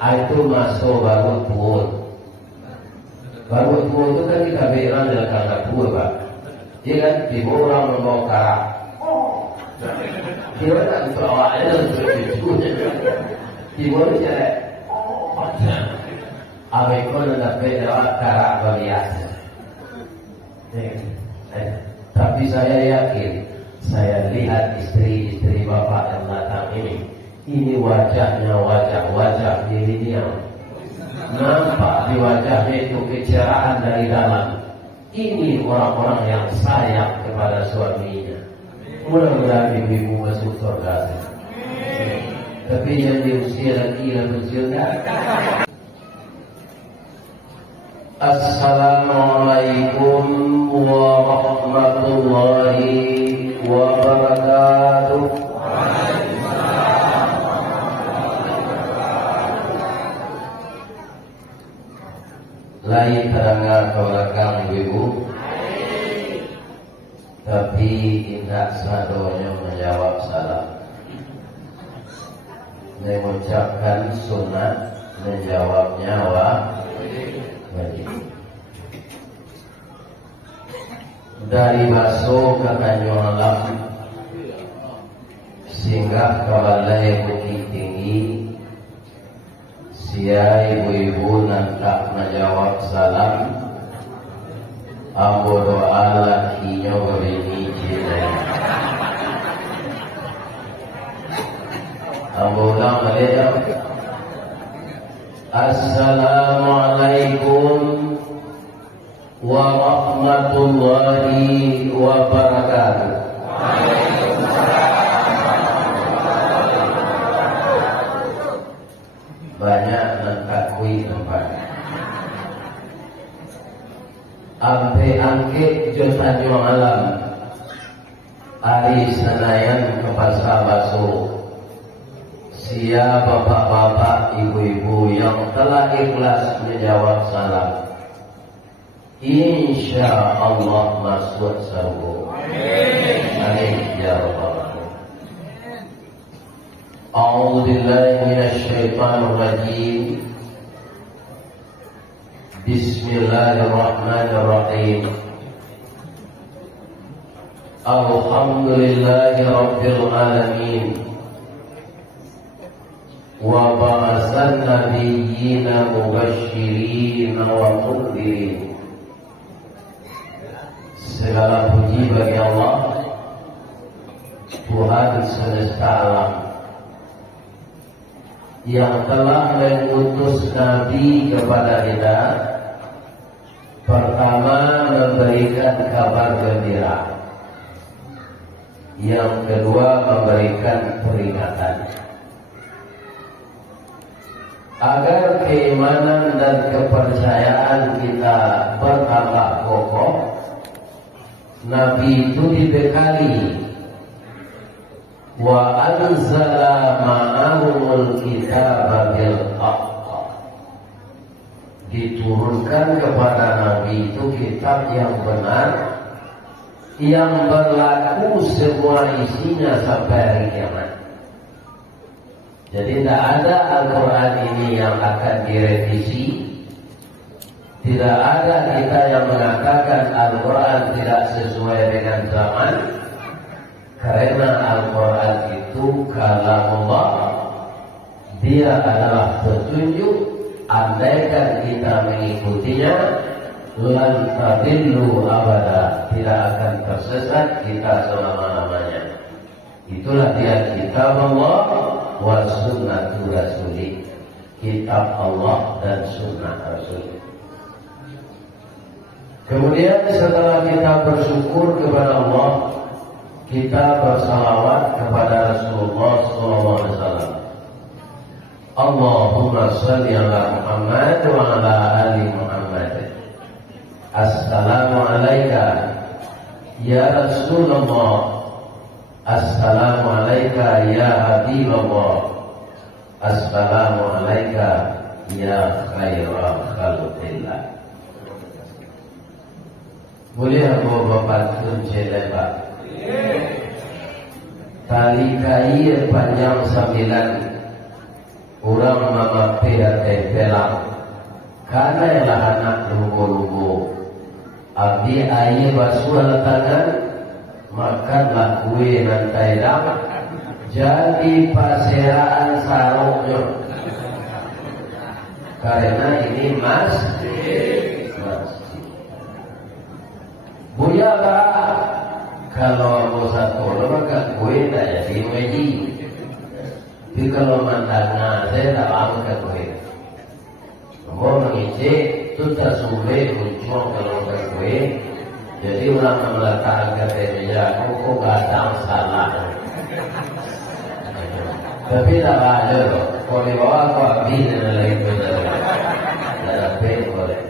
itu masuk baru tuun. Baru tuun itu kan di kabiran dan kakak tuun Pak. Dia kan tiba orang membawa karak. Dia kan untuk awalnya untuk itu. Tiba itu jelek. Abekon nak berjawab karak berhias. Tapi saya yakin, saya lihat istri-istri bapak yang datang ini wajahnya wajah milenial. Nampak di wajahnya itu kecerahan dari dalam. Ini orang-orang yang sayang kepada suaminya. Mudah-mudahan ibu-ibu masuk surga. Tapi yang di usia lagi dan usia enggak. Assalamualaikum warahmatullahi wabarakatuh. Lain terangkan ke belakang ibu, tapi tidak sadonya menjawab salam. Mengucapkan sunat, menjawabnya wajib. Dari masuk ke Tanjung Alam singgah ke Balai Bukit Tinggi, sia ibu-ibu nantak menjawab salam. Ambo doa lakinya berini jilai. Ambo ulang balik ya. Assalamualaikum warahmatullahi wabarakatuh. Banyak nangkat kui tempat. Ampe angkit jo Tanjung Alam. Ari Senayan ke Pasar Baso. Sia bapak-bapak, ibu-ibu yang telah ikhlas menjawab salam, insya Allah masuk surga. Amin ya rabbal alamin. A'udzu billahi minasy syaithanir rajim. Bismillahirrahmanirrahim. Alhamdulillahi rabbil alamin. Wa ba'atsan nabiyyina mubasysyirin wa mundzirin. Segala puji bagi Allah, Tuhan semesta alam, yang telah mengutus Nabi kepada kita. Pertama, memberikan kabar gembira. Yang kedua, memberikan peringatan. Agar keimanan dan kepercayaan kita bertambah kokoh, Nabi itu dibekali wa anzala ma'ahumul kitaba bil haqq. Diturunkan kepada Nabi itu kitab yang benar, yang berlaku semua isinya sampai hari kiamat. Jadi tidak ada Al-Quran ini yang akan direvisi. Tidak ada kita yang mengatakan Al-Quran tidak sesuai dengan zaman. Karena Al-Quran itu kalamullah. Dia adalah petunjuk. Andaikan kita mengikutinya, lan tadillu abada, tidak akan tersesat kita selama-lamanya. Itulah dia kitab Allah wa sunnatu rasulih. Kitab Allah dan sunnah Rasul. Kemudian setelah kita bersyukur kepada Allah, kita bersalawat kepada Rasulullah SAW. Allahumma salli ala Muhammad wa ala ali Muhammad. Assalamu alayka ya Rasulullah. Assalamu alayka ya Habibullah. Assalamu alayka ya khairal khalqillah. Boleh aku bapak tunjuk Pak? Tali kain panjang 9, Urang mamapir tempelang karena lah anak lugu-lugu abdi aye basual tangan makanlah kue nantai dam jadi paseraan sarungnya karena ini masjid. Buyalah kalau mau satu maka kue tak jadi meji. Tapi kalau mandangnya saya tak mau ke kue. Mau mengisi itu tak sulit muncul kalau ke kue. Jadi orang meletakkan katanya kok kadang salah. Tapi tak ada loh. Kalau dibawa aku habis dan lain sebagainya. Tak boleh.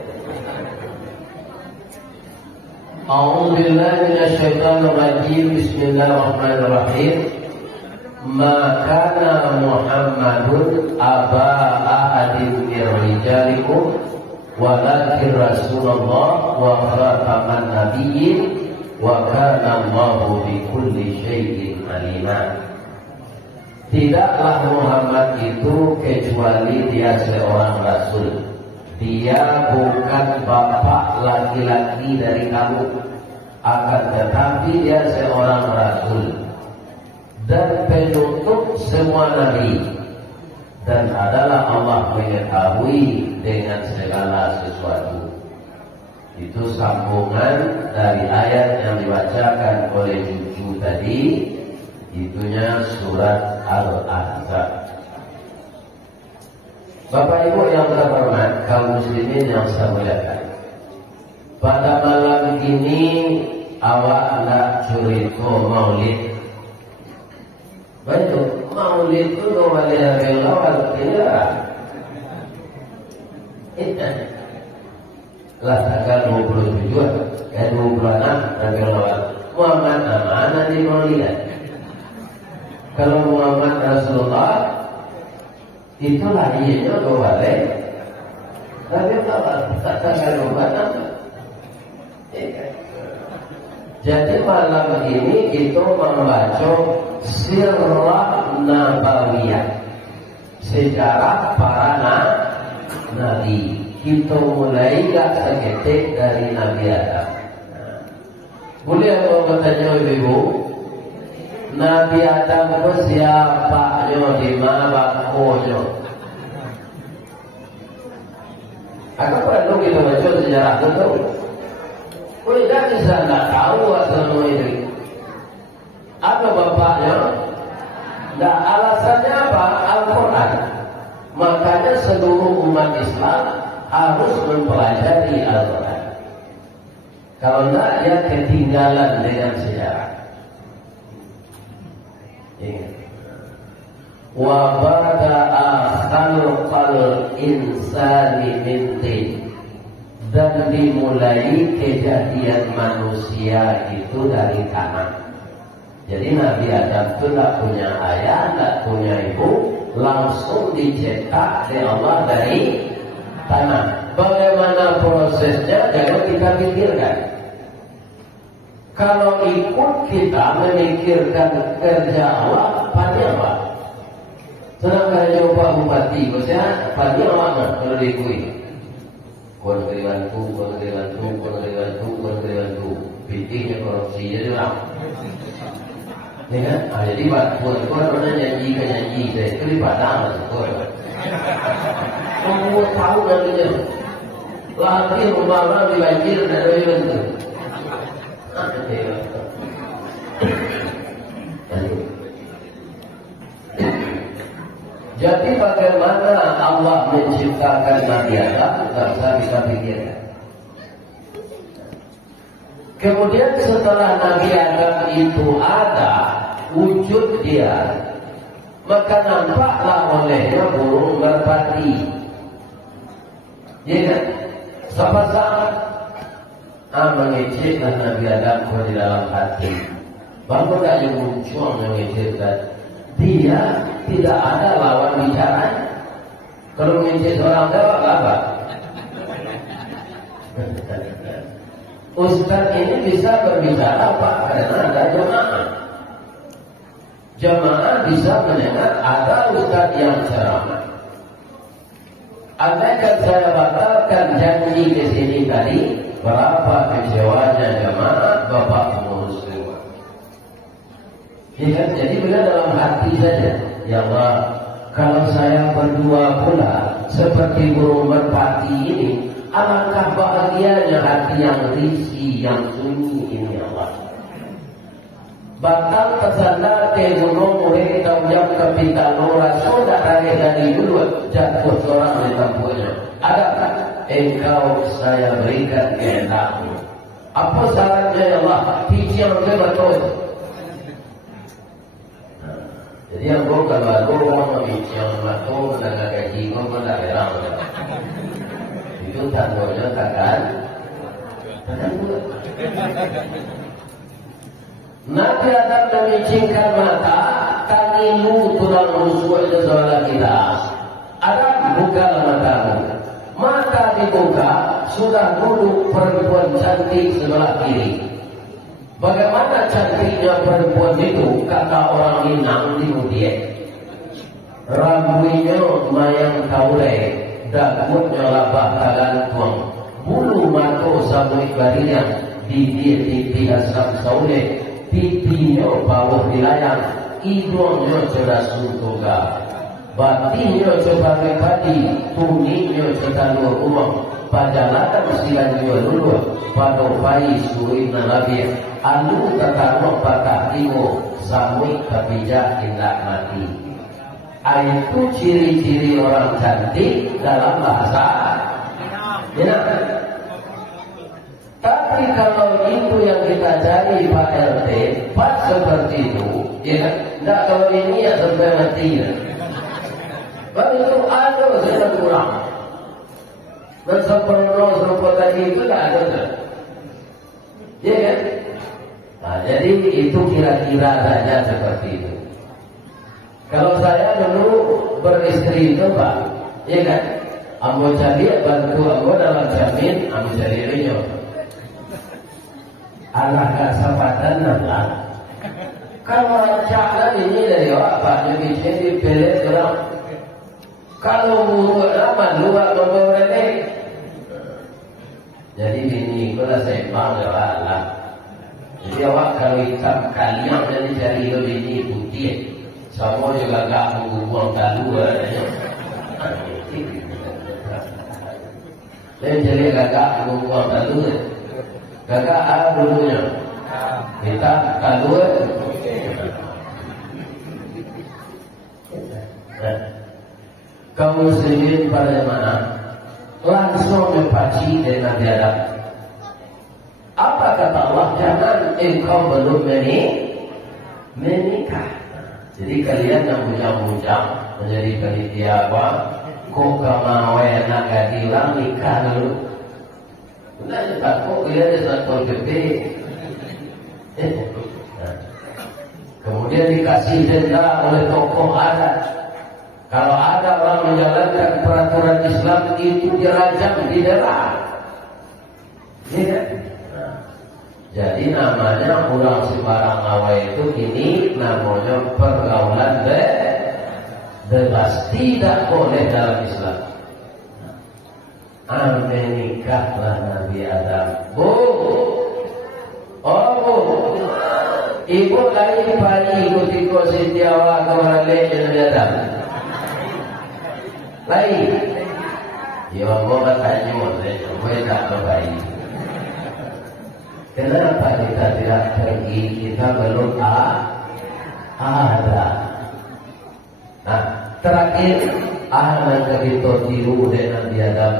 A'udzubillahi minasyaitonir rajim. Bismillahirrahmanirrahim. Ma kana Muhammadun aba ahadin min rijalikum walakin Rasulullah wa khataman nabiyyin wa kana Allahu bi kulli syai'in alima. Tidaklah Muhammad itu kecuali dia seorang rasul. Dia bukan bapak laki-laki dari kamu, akan tetapi dia seorang rasul dan penutup semua nabi, dan adalah Allah mengetahui dengan segala sesuatu. Itu sambungan dari ayat yang dibacakan oleh cucu tadi, itunya surat Al-Ahzab. Bapak Ibu yang terhormat, kaum muslimin yang saya muliakan, pada malam ini awak nak cerita maulid. Betul, maulid itu wali Rabiul Awal tidak. Lah tanggal 27, 26 Rabiul Awal. Muhammad mana di maulid? Kalau Muhammad Rasulullah itulah ianya wali Rabiul Awal. Tak tanggal 26. Jadi malam ini itu membaca sirah nabawiyah, sejarah para nabi. Kita mulai gak seketik dari Nabi Adam. Boleh aku bertanya ibu, Nabi Adam itu siapanya, di mana bakonya? Aku perlu kita baca sejarah itu. Kita bisa tidak tahu asal ini. Apa bapaknya? Dan alasannya apa? Al-Quran. Makanya seluruh umat Islam harus mempelajari Al-Quran. Kalau tidak, dia ketinggalan dengan sejarah. Ingat. Wa bada'a khalqal insani min tin. Dan dimulai kejadian manusia itu dari tanah. Jadi Nabi Adam itu tidak punya ayah, tidak punya ibu, langsung dicetak oleh Allah dari tanah. Bagaimana prosesnya? Jangan kita pikirkan. Kalau ikut kita memikirkan kerja Allah, panjang apa? Sedangkan coba bupati, maksudnya panjang apa kalau diikui? Kontribantu, bikinnya korupsi jadi lah. Ini kan, jadi buat orang nyanyi saya itu di padang lah. Kamu tahu nantinya, lagi rumah di banjir dan itu. Jadi bagaimana Allah menciptakan Nabi Adam, tak usah kita pikirkan. Kemudian setelah Nabi Adam itu ada, wujud dia, maka nampaklah olehnya burung merpati. Ya kan? Sahabat mengeceklah Nabi Adam di dalam hati. Baru tak yang muncul mengecekkan. Dia tidak ada lawan bicara. Kalau mengecek seorang jawab apa? Ustaz ini bisa berbicara apa? Karena ada jemaah. Jemaah bisa mendengar ada ustaz yang ceramah. Andaikan saya batalkan janji di sini tadi, berapa kecewanya jemaah bapak pengurus semua. Ya kan? Jadi benar dalam hati saja. Ya Allah, kalau saya berdua pula seperti burung merpati ini, alangkah bahagianya hati yang risih, yang sunyi ini ya Allah. Batal kesana ke gunung murid taujam kapita nora sudah hari dari dulu jatuh seorang di kampungnya. Adakah engkau saya berikan kehendakmu? Apa sarannya ya Allah? Pijam ke betul. Jadi yang gue kalau aku mau pijam betul mendaga gaji gue mendaga berang. Itu tandanya takkan buat. Nabi Adam memicingkan mata, tangimu tulang rusuk itu soal kita. Adam buka matamu. Mata dibuka, sudah duduk perempuan cantik sebelah kiri. Bagaimana cantiknya perempuan itu? Kata orang Minang di Mudiek. Rambutnya mayang kaure, dagutnya labah tagantung, bulu mato samui barinya, bibir asam saule. Pipinya bawah dilayang, hidungnya cerdas suntuga, batinnya sebagai padi, tuningnya setanur rumah, pajalakan silan dulu, pada bayi suri nalabir, alu kata patah timo, samui kabijak indah mati. Itu ciri-ciri orang cantik dalam bahasa. Ya. Tapi kalau itu yang kita cari Pak RT, pas seperti itu, ya kan? Tidak kalau ini ya sampai mati ya. Kalau itu ada sudah kurang. Dan seperti tadi itu tidak ada kan? Ya kan? Nah, jadi itu kira-kira saja seperti itu. Kalau saya dulu beristri itu Pak, ya kan? Ambo cari bantu ambo dalam jamin, ambo cari rinyo. Anak kesempatan lah. Kalau cakap ini dari apa? Jadi di pelet orang. Kalau mulut apa luar nomor ini. Jadi ini kalau saya bangga lah. Jadi awak kalau hitam kalian jadi cari ini putih. Semua juga gak menguang kalua. Dan jadi gak menguang kalua. Kakak A dulunya, kita kedua. Kaum muslimin pada jemaah langsung mempaci dengan Nabi. Apa kata Allah? Jangan engkau belum menikah. Jadi kalian yang bujang-bujang menjadi panitia apa? Kok kamawe nak gadilang nikah dulu. Nah, kok dia satu gede. Kemudian dikasih denda oleh tokoh adat. Kalau ada orang menjalankan peraturan Islam itu dirajam, didera. Ya. Nah, jadi namanya orang sembarang awal itu kini namanya pergaulan bebas, tidak boleh dalam Islam. Menikahlah Nabi Adam. Bu, ibu lagi pagi ikut setiawa kemana Nabi Adam. Lagi, ya Allah katanya gue tak terbaik. Kenapa kita tidak pergi? Kita belum ada. Nah, terakhir anak kita tiru dengan Nabi Adam.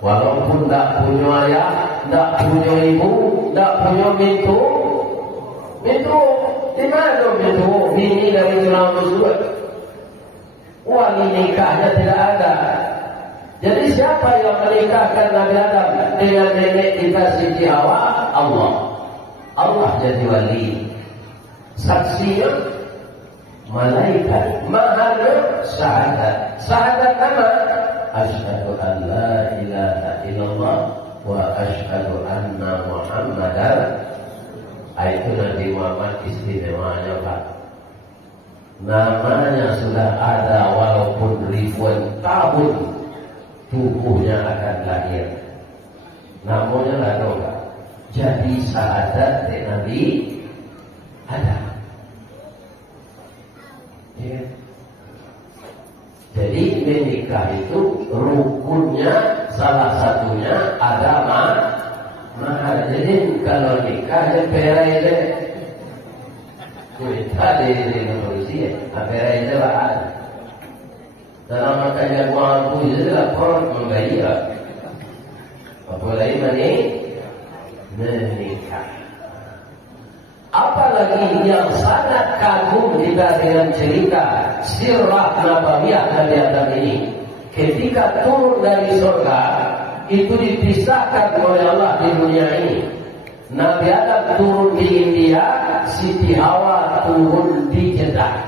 Walaupun tak punya ayah, tak punya ibu, tak punya bintu, di mana bintu? Bini dari Islam Muslim. Wangi nikahnya tidak ada. Jadi siapa yang menikahkan Nabi Adam dengan nenek kita Siti Hawa? Allah. Allah jadi wali. Saksinya malaikat. Mahalnya syahadat. Syahadat apa? Asyhadu an la ilaha illallah wa asyhadu anna Muhammadar. Itu Nabi Muhammad istimewanya Pak. Namanya sudah ada walaupun ribuan tahun. tubuhnya akan lahir. Namanya ladoga. Jadi syahadat Nabi Adam. Ya. Jadi menikah itu rukunnya salah satunya ada mahar. Jadi kalau nikah ya perai deh. Kita di polisi ya, perai deh lah. Dalam makanya mampu itu lapor membayar. Apalagi menikah. Apalagi yang sangat kagum kita dengan cerita sirah nabawiyah Nabi Adam ini, ketika turun dari surga itu dipisahkan oleh Allah di dunia ini. Nabi Adam turun di India, Siti Hawa turun di Jeddah.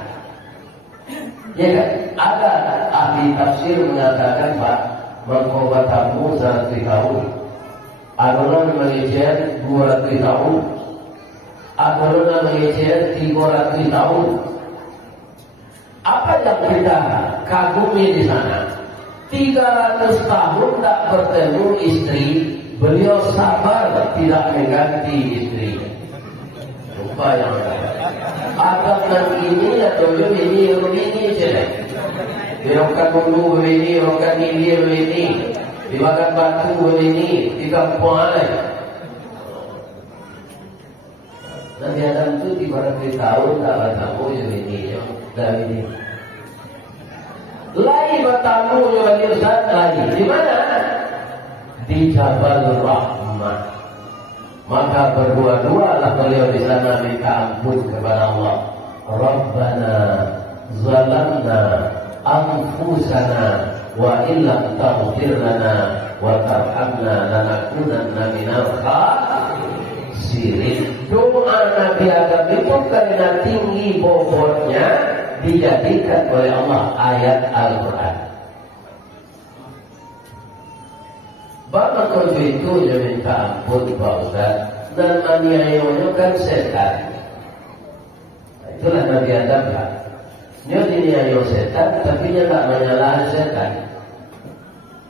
Ya kan? Ada ahli tafsir mengatakan Pak mengkobatamu 100 tahun, adonan Malaysia 200 tahun, adonan Malaysia 300 tahun. Apa yang kita kagumi di sana? 300 tahun tak bertemu istri, beliau sabar tidak mengganti istri. Lupa yang ada yang ini atau ini saja. Dirokan dulu ini, dirokan ini, dimakan batu ini, di kampung lain. Nanti Adam itu 300 tahun tak bertemu ini, dan ini. Lain bertemu yang Ustaz lagi. Di mana? Di Jabal Rahmah. Maka berdua-dualah beliau di sana minta ampun kepada Allah. Rabbana zalamna anfusana wa illam taghfir lana wa tarhamna lanakunanna minal khasirin. Doa Nabi Adam itu karena tinggi bobotnya dijadikan oleh Allah ayat Al-Quran. Bapak kalau itu dia minta ampun Pak Ustaz, dan aniayanya kan setan. Itulah Nabi Adam lah. Dia diniayo setan, tapi dia tak menyalahi setan.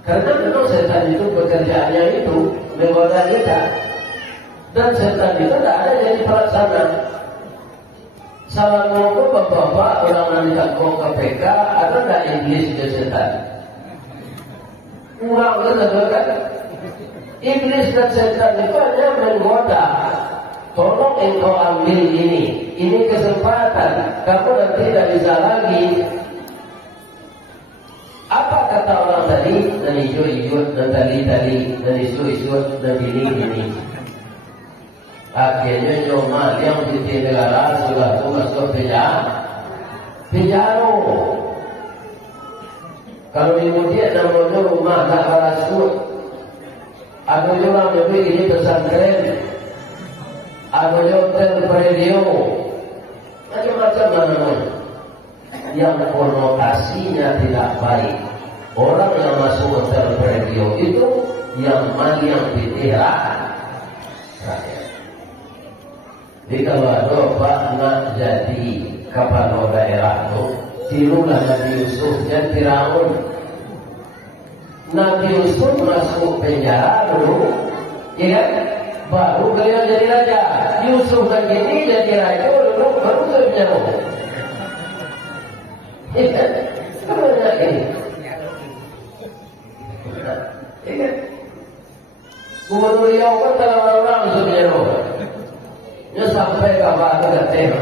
Karena memang setan itu pekerjaannya itu menggoda kita. Dan setan itu tak ada jadi pelaksana. Salah ngomong bapak-bapak orang minta kau KPK, ada tak iblis ke setan? Kurang kan? Iblis dan setan itu hanya menggoda. Tolong engkau ambil ini kesempatan. Kamu nanti tidak bisa lagi. Apa kata orang tadi? Dan hijau-hijau, dan tali-tali, dan isu-isu, dan ini. Akhirnya nyomal yang di negara sudah masuk penjara. Kalau kemudian namanya rumah tak barasut, ada orang yang ini pesantren, ada hotel radio, macam-macam mana yang konotasinya tidak baik. Orang yang masuk hotel radio itu yang ditirak rakyat. Jadi kalau ada Pak nak jadi kepala daerah itu, tirulah Nabi Yusuf dan Firaun. Nabi Yusuf masuk penjara dulu, ya kan? Baru beliau jadi raja. Yusuf lagi ini jadi raja dulu, baru ke penjara. Ya kan? Sebenarnya ini. Ya kan? Gubernur Riau kan telah orang masuk penjara. Dia sampai ke apa ada tema.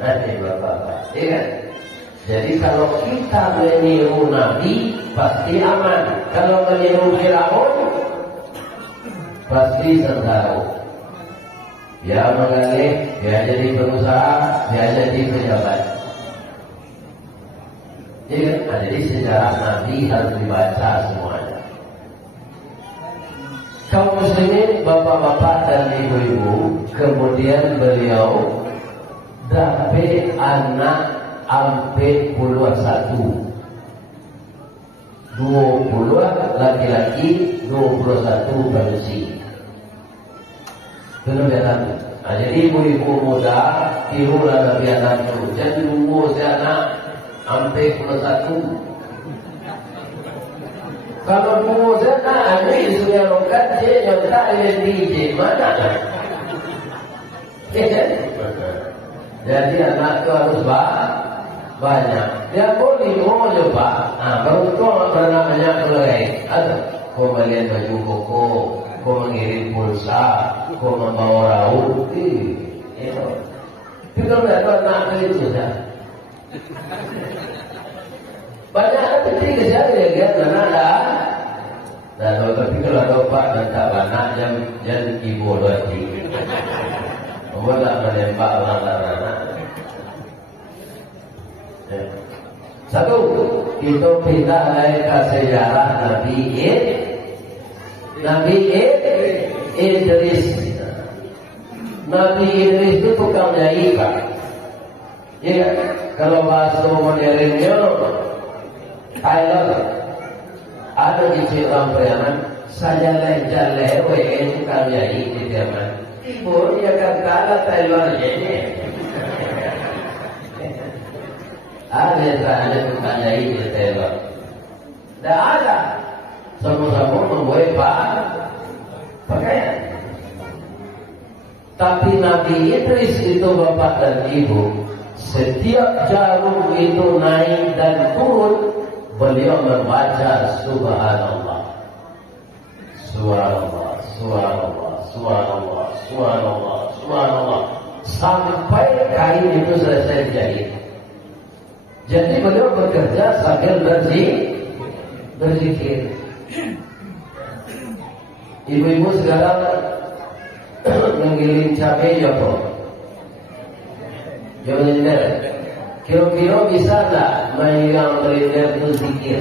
Ada bapak-bapak, ya kan? Jadi kalau kita meniru Nabi pasti aman. Kalau meniru Firaun pasti sendiri. Dia mengalih, dia jadi pengusaha, dia jadi pejabat. Jadi sejarah Nabi harus dibaca semuanya. Kaum muslimin, bapak-bapak dan ibu-ibu, kemudian beliau dapat anak sampai puluhan 1. 20 laki-laki, 21 manusia. Itu biasa. Nah, jadi ibu-ibu muda tirulah Nabi Adam itu. Jangan tunggu si anak sampai 21. Kalau bungo sana ini sudah lokat je yang tak ada DJ mana? Jadi anak itu harus banyak. Dia boleh mau coba. Baru kau bernamanya kulai. Ada kau belian baju koko, kau mengirim pulsa, kau membawa rauh. Tapi kalau tidak tahu anak itu dah. Banyak anak kecil kesian dia karena ada. Dan tapi kalau ada pak dan tak banyak yang ibu lagi. Kamu tak menembak anak-anak. Satu, itu kita lihat ke sejarah Nabi Idris. Nabi Idris itu tukang nyai pak. Ya, kalau bahasa modernnya Tyler ada di Cirebon Priaman saja lewe itu tukang nyai di Jerman. Ibu dia kata Tyler ini. Ada tukang nyai di Tyler. Tidak ada. Sama-sama membuat pakaian. Tapi Nabi Idris itu bapak dan ibu, setiap jarum itu naik dan turun, beliau membaca Subhanallah, Subhanallah, Subhanallah, Subhanallah, Subhanallah, Subhanallah, sampai kain itu selesai dijahit. Jadi beliau bekerja sambil berzikir. Ibu-ibu sekarang menggiling cabai ya bro. Jangan kira-kira bisa tak mengilang meliner itu zikir?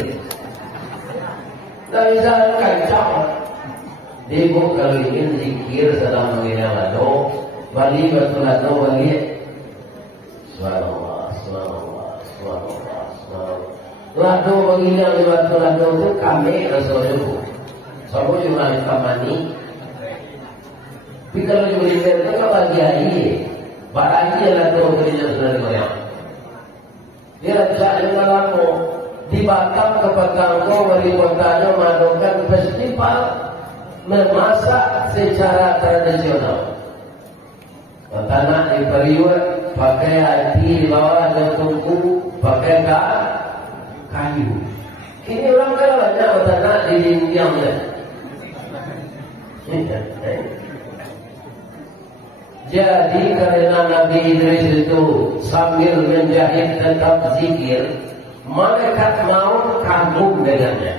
Tak bisa kacau. Ibu kalau ingin zikir sedang mengilang lado, balik betul lado balik. Subhanallah, Subhanallah, Subhanallah, Subhanallah. Lado mengilang di betul lado itu kami Rasulullah. Semua cuma kamani. Tapi kalau diberikan itu kan bagi air. Barang dia lah tu berikan sudah dibayar. Dia cari malamu di Batam ke Petangko wali kotanya melakukan festival memasak secara tradisional. Tanah di periwet pakai hati di bawah ada tungku pakai kayu. Ini orang kan banyak tanah di Indian ni. Jadi karena Nabi Idris itu sambil menjahit tetap zikir, malaikat maut kagum dengannya.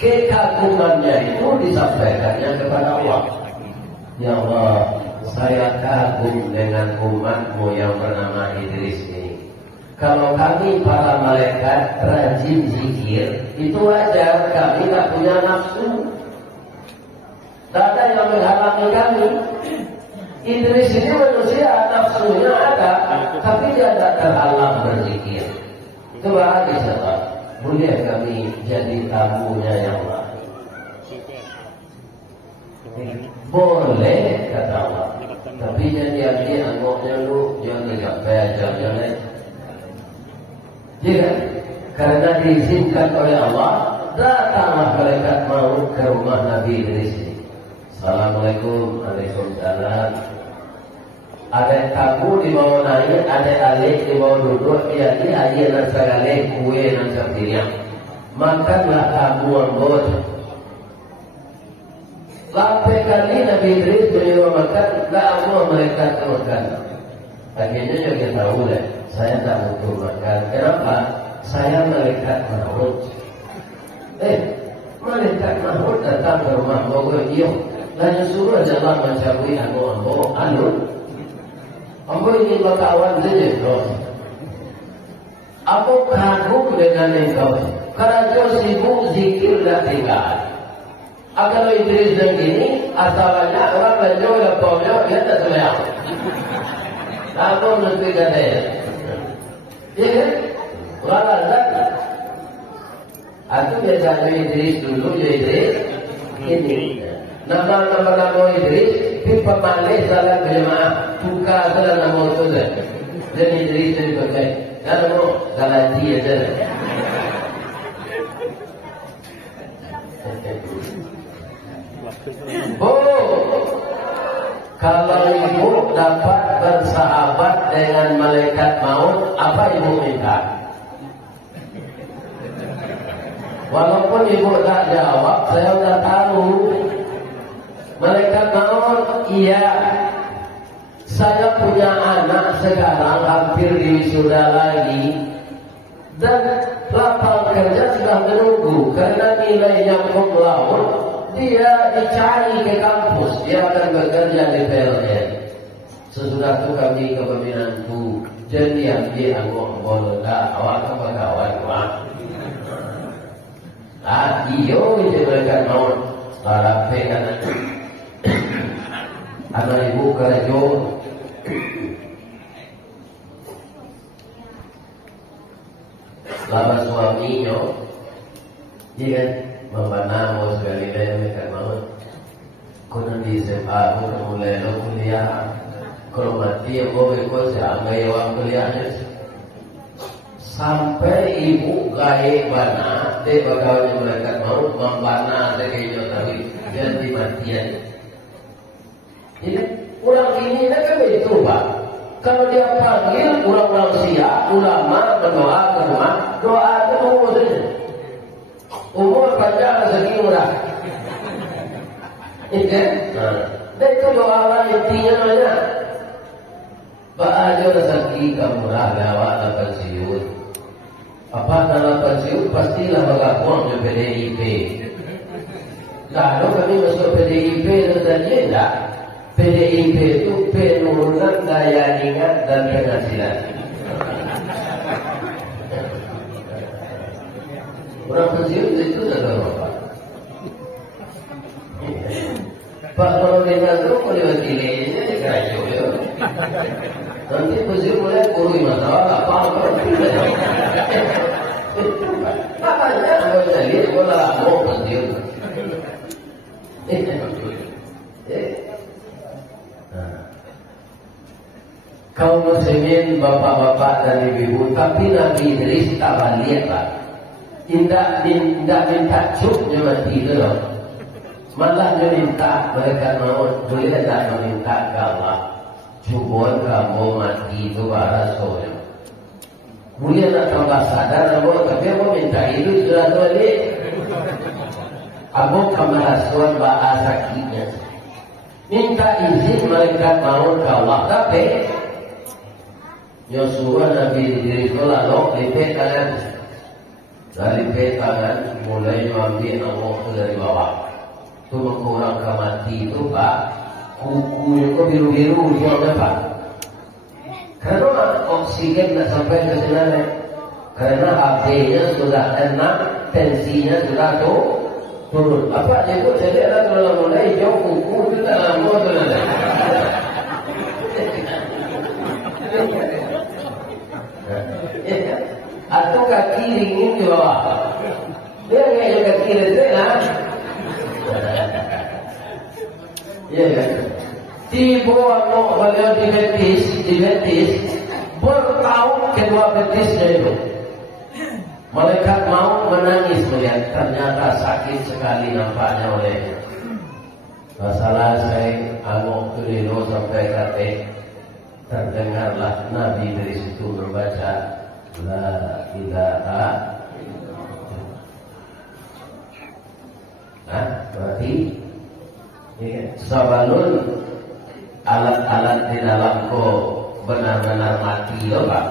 Kekagumannya itu disampaikannya kepada Allah. Ya Allah, saya kagum dengan umatmu yang bernama Idris ini. Kalau kami para malaikat rajin zikir, itu wajar, kami tak punya nafsu. Tak ada yang menghalangi kami. Idris ini manusia, nafsunya ada, tapi dia tidak terhalang berzikir. Itu bahagia sahabat. Boleh kami jadi tamunya yang lain? Boleh, kata Allah. Tapi janji anggotnya lu jangan sampai ajar-ajar. Ya, karena diizinkan oleh Allah, datanglah malaikat maut ke rumah Nabi Idris ini. Assalamualaikum, waalaikumsalam. Ada tamu di bawah naik, ada alik di bawah duduk, jadi aja nak segala kue nak sepiriang. Makanlah tamu ambot. Sampai kali Nabi Idris menyuruh makan, tak semua mereka makan. Akhirnya dia tahu lah, saya tak butuh makan. Kenapa? Saya malaikat maut. Malaikat maut datang ke rumah bawa dia. Dan suruh adalah mencabui ambo. Ambo ini berkawan saja, bro. Aku kagum dengan engkau. Karena kau sibuk zikir dan tinggal. Kalau Idris dan gini, asalnya orang lanjut lepasnya dia tak semayang. Aku nanti kata ya. Iya kan? Orang lazat. Aku biasanya Idris dulu, ya Idris. Ini. Nama Idris, pipa malih salah berjemaah, buka salah nama itu dah. Dan Idris jadi pakai, kalau mau salah dia dah. Bu, kalau ibu dapat bersahabat dengan malaikat maut, apa ibu minta? Walaupun ibu tak jawab, saya udah tahu. Malaikat maut, iya. Saya punya anak sekarang hampir diwisuda lagi. Dan lapangan kerja sudah menunggu. Karena nilainya cum laude, dia dicari ke kampus. Dia akan bekerja di PLN. Sesudah itu kami kepemimpinanku. Jadi dia anggota boleh awak kawan kawan. Iyo itu malaikat maut. Harap kan. Anak ibu kerja. Lama suaminya, dia kan membanamo sekali mereka mau. Kau nanti SMA, kau mulai lo kuliah. Kalau mati yang mau ikut saya ambil uang kuliahnya. Sampai ibu gaya bana, dia bakal mereka mau membana sekalinya tapi ganti matian. Jadi orang ini kan begitu pak. Kalau dia panggil orang-orang siap, ulama berdoa ke rumah, doa itu umur saja. Umur panjang rezeki murah. Iya. Dan itu doa lah intinya mana? Pak aja rezeki kamu murah lewat pensiun. Apa dalam pensiun pastilah bakal uang di PDIP. Kalau kami masuk PDIP tadi enggak. PDIP itu penurunan daya ingat dan penghasilan. Orang pensiun itu sudah apa? Pak kalau kita itu kalau wakilnya dikasih ya. Nanti pensiun mulai kurui masalah apa? Makanya kalau jadi bola mau pensiun. Kaum muslimin, bapak-bapak dan ibu-ibu, tapi Nabi Idris tak balik pak. Tidak minta cuknya mati itu loh. Malah dia minta mereka mau boleh tak meminta ke Allah. Cuba kamu mati itu barasonya. Boleh nak tambah sadar kamu tapi aku minta itu sudah balik. Aku kemerasuan bahasa sakitnya. Minta izin mereka mau ke Allah tapi Yosua Nabi Idris lalu lipet tangan. Dari lipet tangan mulai mengambil Allah itu dari bawah. Itu mengurang ke mati itu pak. Kuku itu biru-biru dia pak. Karena oksigen tidak sampai ke sana. Karena HP-nya sudah enak, tensinya sudah turun. Apa itu? Jadi ada kalau mulai jauh kuku itu tak lama tu ada. Atau kaki ringin di bawah. Dia kayak kaki ringin lah. Ya kan? Tiba anak beliau dibetis, bertahu kedua betisnya itu. Malaikat mau menangis melihat ternyata sakit sekali nampaknya olehnya. Masalah saya anak keliru sampai kata terdengarlah Nabi dari situ membaca La ilaha berarti ya, sabalun alat-alat di dalam benar-benar mati loh pak.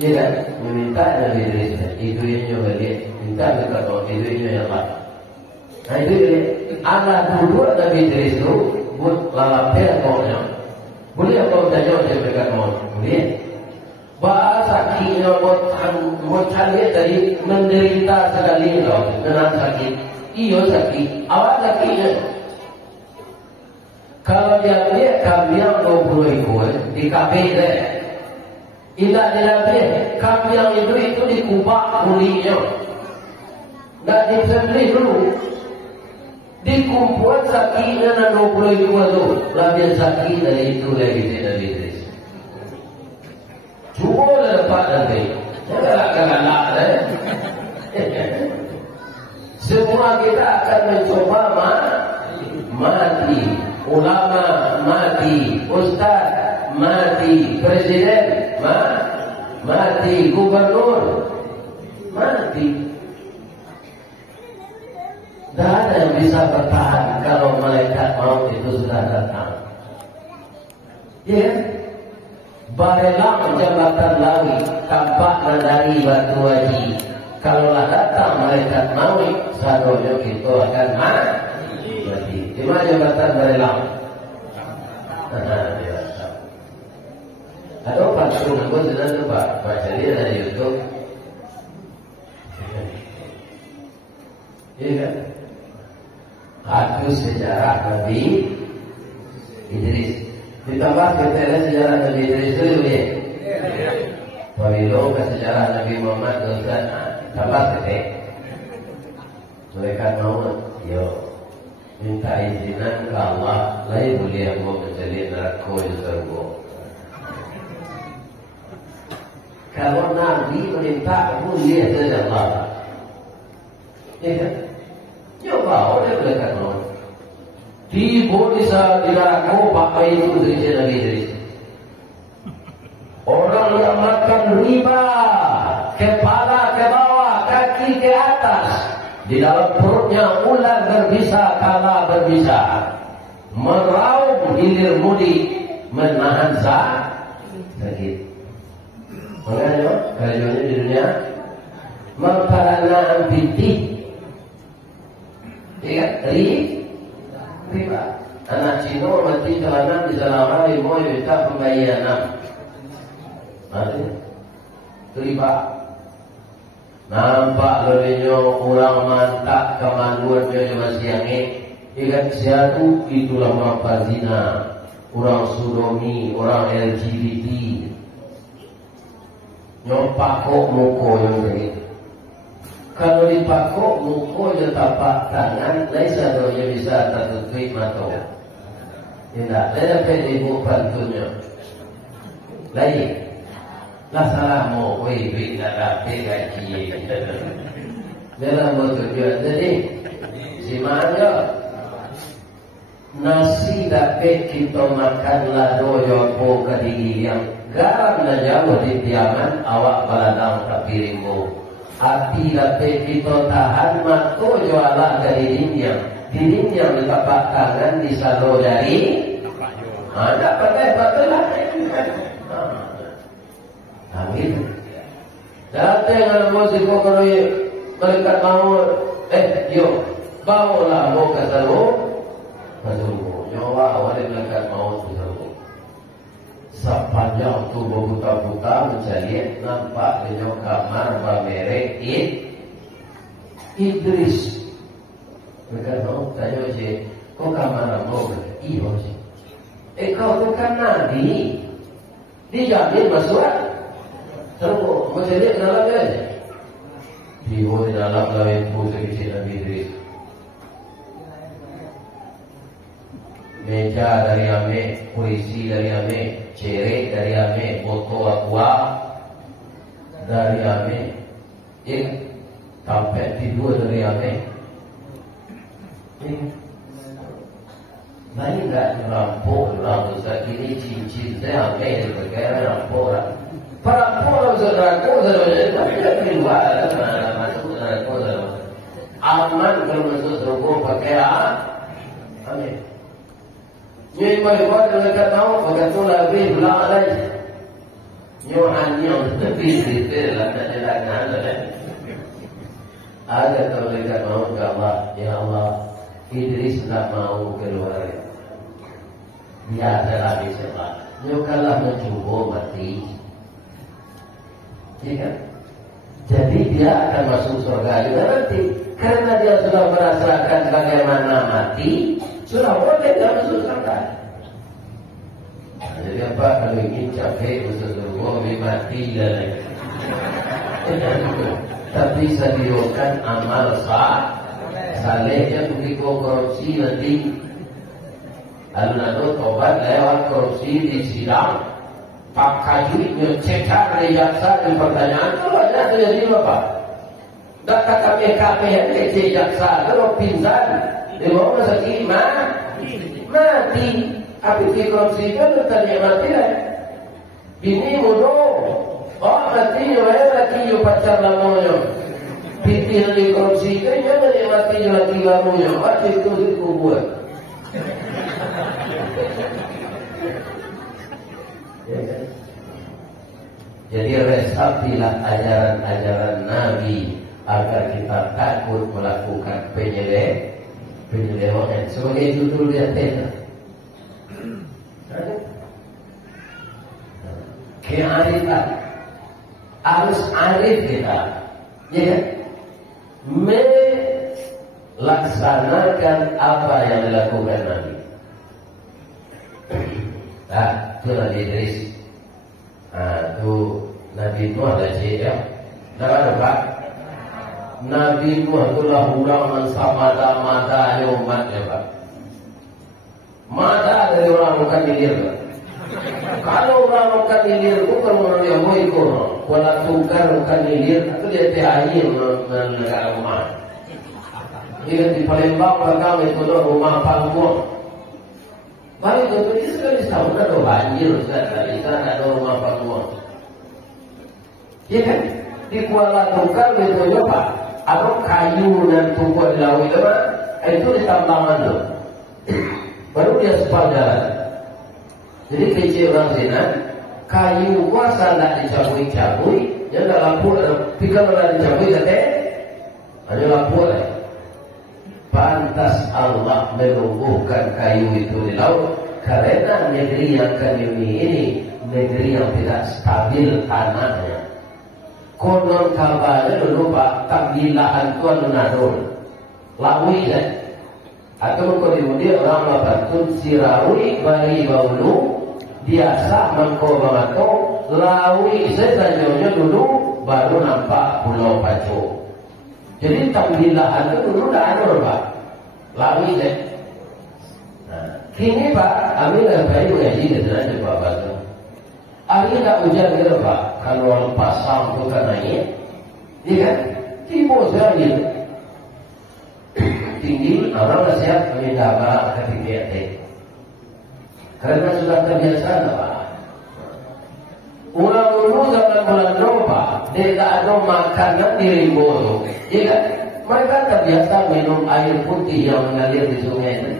Iya kan? Meminta Nabi Idris itu yang balik minta kepada itu yang pak. Nah itu alat dulu Nabi Idris itu buat lalapnya koknya. Boleh apa tanya saya mereka mau? Boleh. Bahasa kira buat kalian tadi menderita sekali loh, dengan sakit. Iyo sakit, awak sakitnya. Kalau dia lihat kami yang 20 ekor di KB deh, tidak dilihat kami yang itu dikubah kulitnya, nggak disembelih dulu. Dikumpul sakitnya dan 20 ekor itu lebih sakit dari itu lagi tidak bisa. Cuba lepas nanti, jangan galak deh. Semua kita akan mencoba mati, ulama mati, ustaz mati, presiden mati, gubernur mati. Tidak ada yang bisa bertahan kalau malaikat maut itu sudah datang. Ya, barelang jabatan langit tampak dari batu wajib. Kalaulah datang malaikat maut, sadonya kita akan mati. Di mana jabatan barelang? Ada apa? Aku sudah coba baca dia dari YouTube. Iya kan? Aku sejarah Nabi Idris. Ditambah kita sejarah Nabi Idris dulu ya. Pemilu ke sejarah Nabi Muhammad Ustaz. Tambah kita. Mereka mau yo minta izinan ke Allah, lain boleh mau menjadi neraka di surga. Kalau Nabi minta boleh saja Allah. Ya kan? Coba oleh mereka mau di bisa dilakukan pakai itu dari Nabi Idris. Orang yang makan riba, kepala ke bawah, kaki ke atas, di dalam perutnya ular berbisa, kala berbisa, meraup hilir mudik, menahan sakit. Makanya kerjanya di dunia memparana ambiti. Iya, riba. Anak Cina mati celana di selama 5 juta pembayaran. Mati riba. Nampak lebenyo orang mantak kemanduannya di siangnya. Ikan siatu itulah orang zina, orang sodomi, orang LGBT. Nyopakok muko yang begitu. Kalau dipakok muko je tapak tangan, lain sadonya bisa tertutup mata. Tidak, saya pergi ibu bantunya. Lain, lah salah mau wei nak dapat gaji. Dalam bertujuan jadi, si mana nasi dapat kita makanlah doyo po kediri yang garam dan jauh di tiaman awak baladang tak piringmu. Hati dapat kita tahan maka jualah dari dinding di tapak tangan di salo dari ada pakai batulah amin. Datang dengan musik kalau mereka mau yo bawalah mau ke salo masuk nyawa awalnya mereka mau ke salo. Sepanjang tubuh buta-buta mencari nampak di kamar merek Idris. Mereka mau tanya je, kau kamar mau iya sih. Kau bukan Nabi, dijamin masuk. Terus mencari dalam dia. Di dalam lain putri kecil Nabi Idris. Meja dari ame, puisi dari ame, cerek dari ame, foto aqua dari ame, sampai tidur dari ame. Lain tak rampok orang besar ini cincin saya ame berkaya rampok orang. Perampok saudara aku saudara tapi dia keluar masuk saudara aku saudara. Aman kalau masuk surga pakai ame. Jadi mereka dekat tahu bagai tu lebih belah lagi. Nyohan tapi itu lah tidak ada. Ada kalau dekat tahu Allah, ya Allah, Idris tidak mau keluar. Dia adalah siapa? Nyokalah mencuba mati. Ya kan? Jadi dia akan masuk surga juga nanti. Karena dia sudah merasakan bagaimana mati. Sudah boleh dia masuk surga. Jadi apa kalau ingin capek masuk surga mati dan tapi sediakan amal saleh yang begitu korupsi nanti alun-alun tobat lewat korupsi di sidang pakai duitnya cekar di jaksa dan pertanyaan itu ada terjadi apa? Data kami yang kecil jaksa kalau pingsan di bawah sakit mah Mati. Tapi korupsi kan tanya mati lah. Bini mudo. Oh mati laki yo pacar lamonyo. Piti yang korupsi kan jangan mati laki lamonyo. Mati itu buat. Ya kan? Jadi resapilah ajaran-ajaran Nabi agar kita takut melakukan penyelewengan. Sebagai judul dia tema. Kearifan harus arif kita, ya, melaksanakan apa yang dilakukan Nabi. Itu Nabi Idris. Itu Nabi Nuh ada ya. Ada Pak. Nabi Nuh itulah orang yang mata umat ya Pak. Mata dari orang bukan hilir Pak. Kalau orang bukan hilir bukan orang yang mau ikut. Kalau tukar bukan hilir itu dia THI negara rumah. Dia di Palembang belakang itu rumah Pangkuang. Baik itu sekali setahun ada banjir sekali sana ada rumah Pangkuang. Iya kan? Di Kuala Tukar itu ya Pak. Ada kayu dan tumbuhan di laut itu di tambangan tu. Baru dia sepal jalan. Jadi kecil orang sini kayu kuasa nak dicabui-cabui, dia tak lampu. Jika orang dicabui kata, ada lampu lah. Pantas Allah menumbuhkan kayu itu di laut karena negeri yang kami ini negeri yang tidak stabil tanahnya. Konon kabarnya dulu Pak tambilahan tuan menadun lawi kan atau kemudian orang melakukan sirawi bari baulu biasa mengkobato lawi sejauhnya dulu baru nampak Pulau Pacu. Jadi tambilahan itu dulu dah ada Pak lawi kan. Nah, kini Pak kami dah baik mengaji dengan Pak Batu. Hari tak hujan gitu Pak. Kalau orang pasang itu kan naik, iya kan? Timur sekali. Tinggi, orang nasihat mendapat ketinggian. Karena sudah terbiasa Pak. Orang dulu zaman bulan Roma, dia tak ada makanan di Rimbo, iya kan? Mereka terbiasa minum air putih yang mengalir di sungai itu.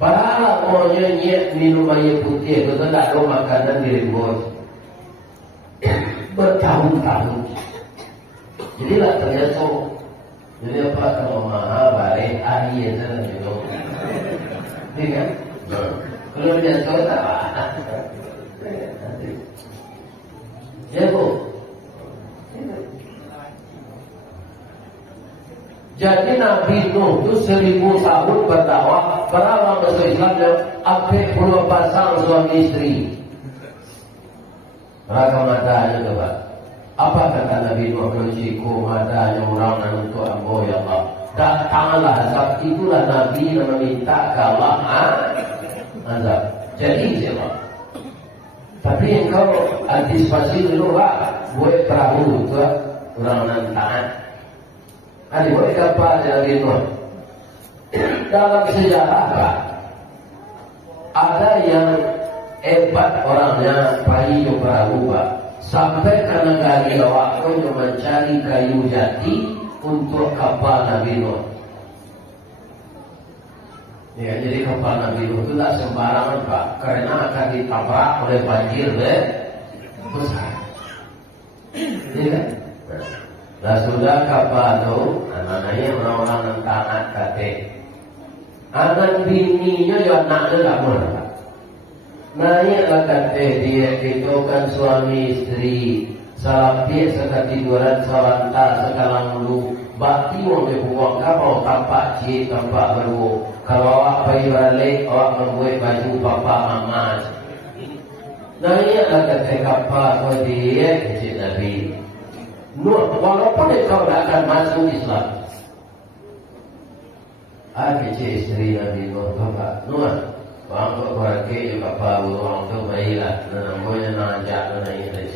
Padahal orangnya niat minum air putih itu tak ada makanan di Rimbo. Bertahun-tahun. Jadi lah terbiasa. Jadi apa kalau maha balik air sana minum. Ini kan? Kalau biasa tak apa. Ya Bu. Jadi Nabi Nuh itu 1000 tahun berdakwah, berapa masuk Islam dan hampir puluh pasang suami istri. Raga matanya tu Pak. Apa kata Nabi Nuh menciku matanya orang untuk ambo ya Allah. Datanglah azab, itulah Nabi yang meminta ke Allah azab. Jadi siapa? Tapi engkau antisipasi dulu Pak, buat perahu tu orang nantaan. Adik boleh kapal Nabi Nuh. Dalam sejarah Pak, ada yang hebat orangnya perahu Pak. Sampai ke negara Jawa untuk mencari kayu jati untuk kapal Nabi Nuh. Ya, jadi kapal Nabi Nuh itu tak sembarangan Pak, karena akan ditabrak oleh banjir besar. Iya kan? Nah sudah kapal itu, anaknya orang-orang yang taat kate. Anak bininya juga anaknya tak boleh Pak. Naiklah kata dia itu kan suami istri salapi sekatiduran salanta sekalang lu bakti wong buang kapal tampak cik tampak baru kalau awak pergi balik awak membuat baju papa mama. Naiklah kata kapal dia kecil Nabi Nuh walaupun kau tak akan masuk Islam. Kecil istri Nabi Nuh Bapak Nuh orang tu pergi juga baru orang tu baiklah namanya najak dan ini.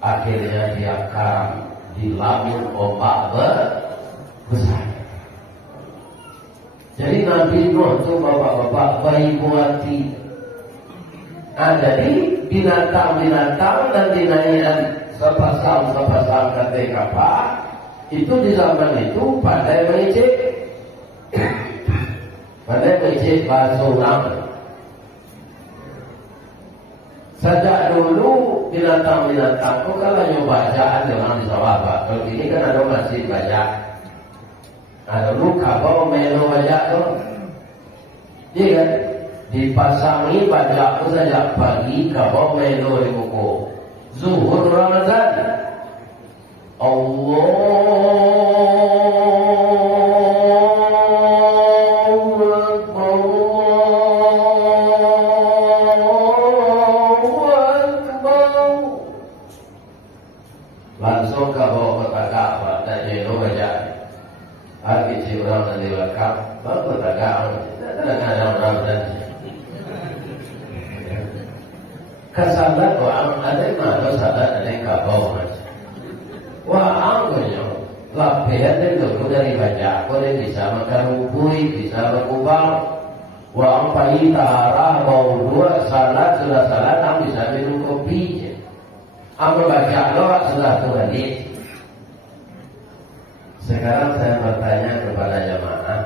Akhirnya dia karam di lamun ombak besar. Jadi Nabi Nuh itu bapak-bapak baik hati. Nah, jadi binatang-binatang dan dinaikan sepasang kata kapal itu di zaman itu pandai mengecek bahasa orang. Sejak dulu binatang-binatang itu kalau nyoba bacaan orang di sawah, Pak. Kalau ini kan ada masih banyak. Ada dulu kabau melo banyak tuh. Iya kan? Dipasangi pada aku saja pagi kabau melo di buku. Zuhur Ramadan. Langsung kabau bertagak dan melo banyak. Hari si orang nanti lekap, baru bertagak. Ada orang dan kesalat orang ada mana salat ada yang kabau macam. Wah anggunya lapihan itu dari baca, kau bisa makan rubui, bisa berkubang. Wah pagi tahara bau dua salat sudah salat, am bisa minum kopi. Am baca doa sudah terjadi. Sekarang saya bertanya kepada jemaah,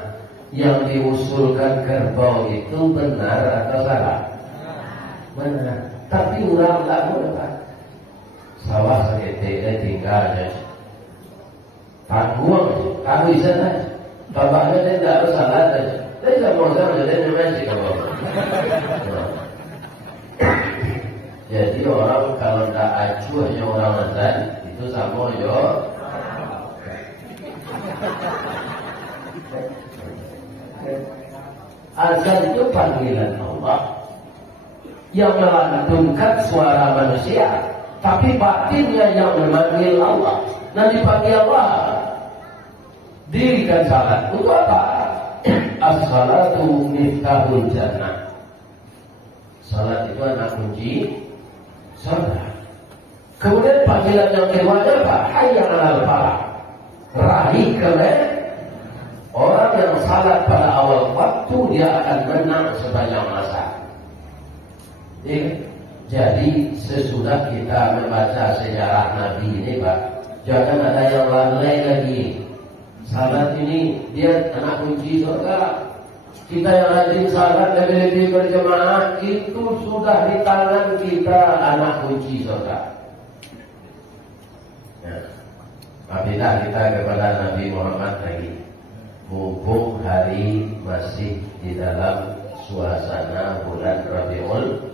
yang diusulkan kerbau itu benar atau salah? Benar. Tapi orang tak boleh. Sawah seketika tinggalnya. Tanggung, kamu bisa tak? Bapaknya dia tak harus salah saja. Dia tidak mau sama jadi memang kamu. Jadi orang kalau tak acuhnya orang azan itu sama yo. Azan itu panggilan Allah yang melantunkan suara manusia, tapi batinnya yang memanggil Allah. Nah dipanggil Allah, dirikan salat untuk apa? As-salatu miftahul jannah. Salat itu anak kunci surga. Kemudian panggilan yang kedua apa? Hayya 'alal falah. Raih kalian. Orang yang salat pada awal waktu dia akan menang sepanjang masa. Jadi sesudah kita membaca sejarah Nabi ini, Pak, jangan ada yang lalai lagi. Salat ini dia anak kunci surga. Kita yang rajin salat lebih berjemaah itu sudah di tangan kita anak kunci surga. Nah, apabila kita kepada Nabi Muhammad lagi, mumpung hari masih di dalam suasana bulan Rabiul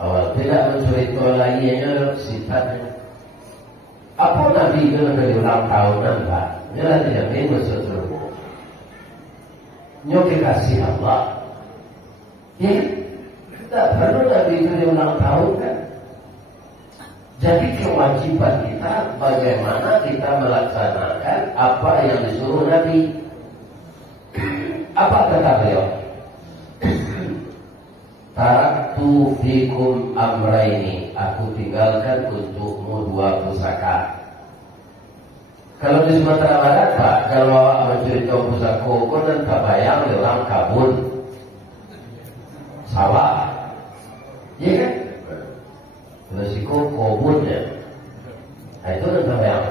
Awal, tidak menceritakan lagi yang sifatnya. Apa Nabi itu dari ulang tahunan, Pak? Dia tidak ingin berseteru. Nyoke kasih Allah. Ya, tidak perlu Nabi itu di ulang tahun kan? Jadi kewajiban kita bagaimana kita melaksanakan apa yang disuruh Nabi. Apa kata beliau? Taraktu fikum amraini, aku tinggalkan untukmu dua pusaka. Kalau di Sumatera Barat, Pak, kalau mencuri pusaka kok dan kebayang orang kabun sawah, iya kan? Resiko kobunnya, nah, itu dan kebayang.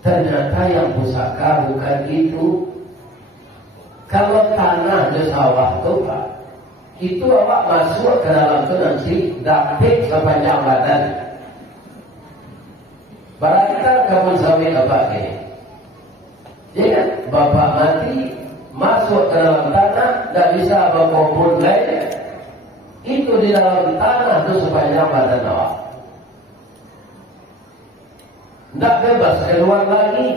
Ternyata yang pusaka bukan itu. Kalau tanah di sawah itu, Pak, itu awak masuk ke dalam itu nanti dapet sepanjang badan. Barangkali kamu sawi apa ini? Ya kan? Bapak mati masuk ke dalam tanah, tidak bisa berkumpul lain. Itu di dalam tanah itu sepanjang badan awak. Tidak bebas keluar lagi.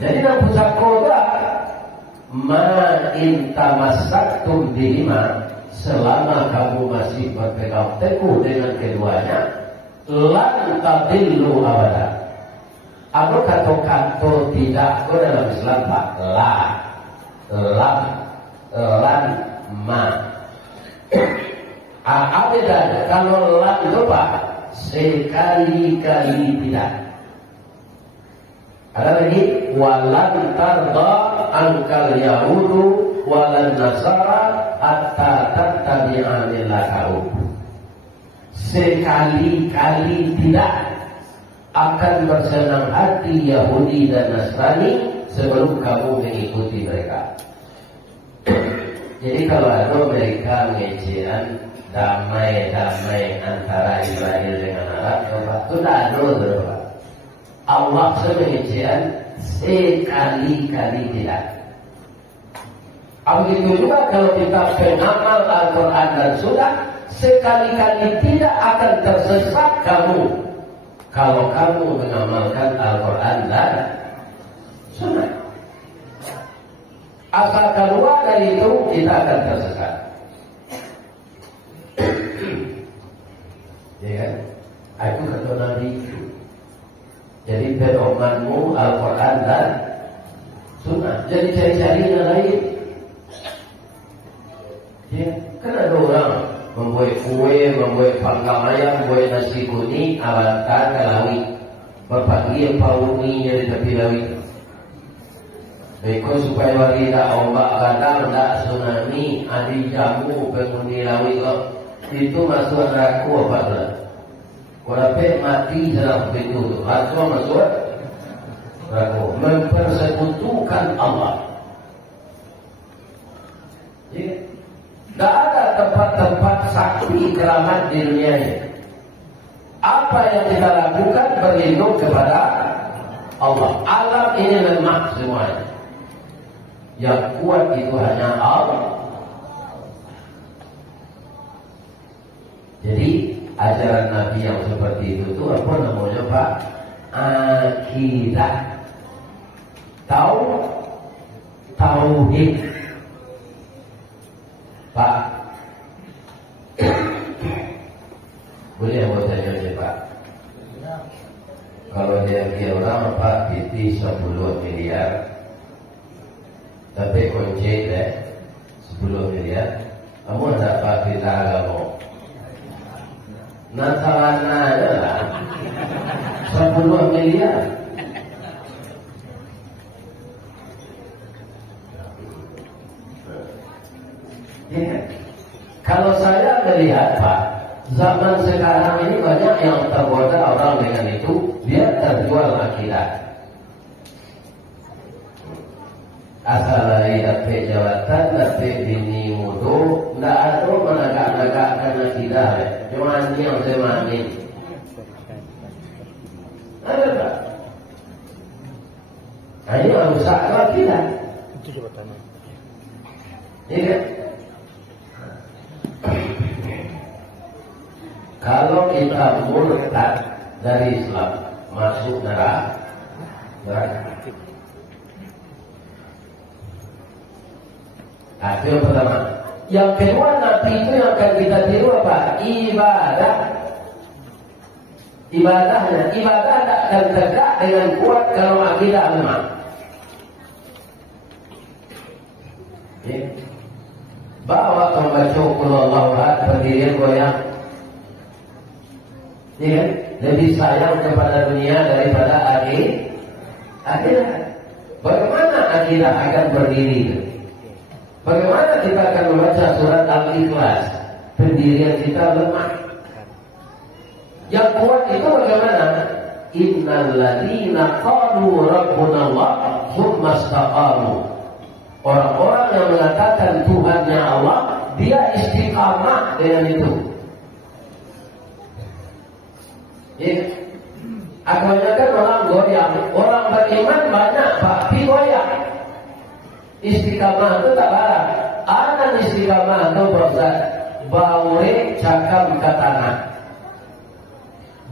Jadi dalam pusaka ma in tamassaktum bihima, selama kamu masih berpegang teguh dengan keduanya, lan tadillu abada. Aku kata tidak, aku dalam Islam Pak, lan ma. Abedan, kalau lan itu Pak, sekali-kali tidak. Ada lagi walan tarda angkal yahudu walan nasara hatta tattabi'a millatahum. Sekali-kali tidak akan bersenang hati Yahudi dan Nasrani sebelum kamu mengikuti mereka. Jadi kalau ada mereka ngecehan damai-damai antara Israel dengan Arab, itu tidak ada. Allah sebenarnya sekali-kali tidak. Begitu juga kalau kita pengamal Al-Quran dan Sunnah, sekali-kali tidak akan tersesat kamu kalau kamu mengamalkan Al-Quran dan Sunnah. Asal keluar dari itu kita akan tersesat. Ya kan? Itu kata Nabi itu. Jadi pedomanmu Al-Quran dan Sunnah. Jadi cari-cari yang lain. Ya, kan ada orang membuat kue, membuat panggang ayam, membuat nasi kuning, awankan ke lawi. Berpagi pauni dari tepi lawi. Beko supaya warida ombak kadang tak tsunami, adi jamu penghuni lawi lo. Itu masuk neraka apa tu? Walaupun mati dalam pintu, atau masuk neraka. Mempersekutukan Allah. Ya. Tak ada tempat-tempat sakti keramat di dunia ini. Apa yang kita lakukan berlindung kepada Allah. Alam ini lemah semuanya. Yang kuat itu hanya Allah. Jadi ajaran Nabi yang seperti itu apa namanya Pak? Akidah. Tauhid. Pak, boleh mau tanya ni Pak? Kalau dia orang Pak PT 10 miliar, tapi kunci 10 miliar, kamu dapat kita agama. Nasarana adalah 10 miliar. Ya. Kalau saya melihat Pak, zaman sekarang ini banyak yang tergoda orang dengan itu, dia terjual akidah. Asal dari ape jawatan, ape bini mudo, tidak ada menagak-nagakkan akidah. Cuma ini yang saya mamin. Ada tak? Nah, ini rusak akidah. Itu jawatannya. Iya. Kalau kita murtad dari Islam, masuk neraka. Itu yang pertama. Yang kedua, Nabi itu yang akan kita tiru apa? Ibadah. Ibadahnya, ibadah tak akan tegak dengan kuat kalau akidah lemah. Bawa membaca Qul Huwallahu Ahad, berdiri goyang. Ya, lebih sayang kepada dunia daripada akhirat. Bagaimana akidah akan berdiri? Bagaimana kita akan membaca surat Al-Ikhlas? Pendirian kita lemah. Yang kuat itu bagaimana? Innal ladzina qalu rabbuna Allah tsumma istaqamu. Orang-orang yang mengatakan Tuhannya Allah, dia istiqamah dengan itu. Ya. Kebanyakan orang goyang, orang beriman banyak tapi goyang. Istiqamah itu tak barang. Anak istiqamah itu proses baure cakap ke tanah.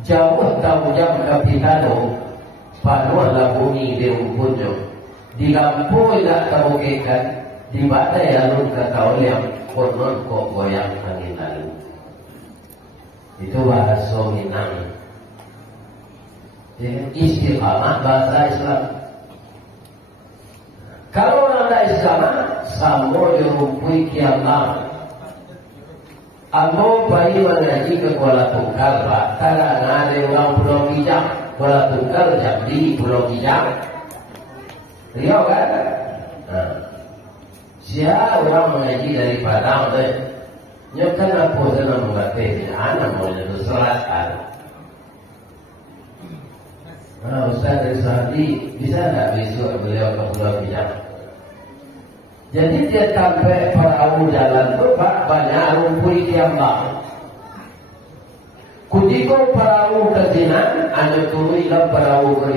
Jauh tahu jam kapitano, panulah bumi di umpunyo. Di lampu tidak terbukikan, di badai lalu kata yang konon kok goyang angin lalu. Itu bahasa Minang. Istiqamah bahasa Islam. Kalau orang tak istiqamah, sambo dirumpui kiamat. Amo bayi mengaji ke Kuala Tungkal, Pak. Tak ada orang Pulau Kijang. bola tunggal jam di Pulau Kijang, Riau kan? Nah, siapa orang mengaji dari Padang deh, nyokan apa sana mengerti, anak mau jadi selatan. Nah, Ustaz dari Sahdi bisa nggak besok beliau ke Pulau Kijang? Jadi dia sampai perahu jalan tuh banyak rumput kiambang. Kutiko perahu ke sinan, anda turun dalam perahu ke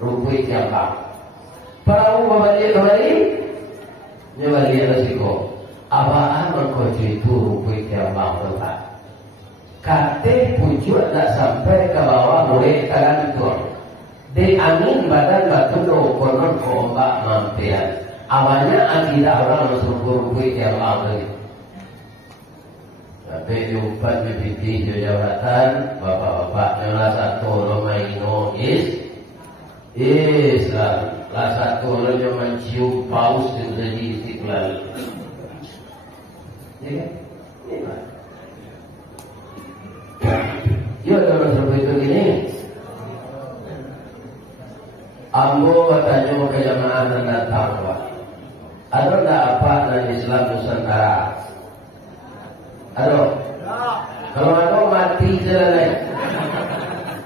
rumput kiambang. Perahu kembali, nyebali resiko. Apaan mengkoci itu rumput kiambang tempat? Kate pucuk tak sampai ke bawah mulai tergantung. Di angin badan batu konon ombak mampian. Awalnya akidah orang masuk rumput kiambang tadi. Tapi jumpa di jabatan bapak-bapak yang satu Romaino Islam, satu orang yang mencium paus yang jadi Istiqlal. Ya, ya orang seperti itu gini. Ambo katanya mau ke jamaah dan datang, Pak. Ada tak apa dan Islam Nusantara? Aduh, kalau ada mati jalan,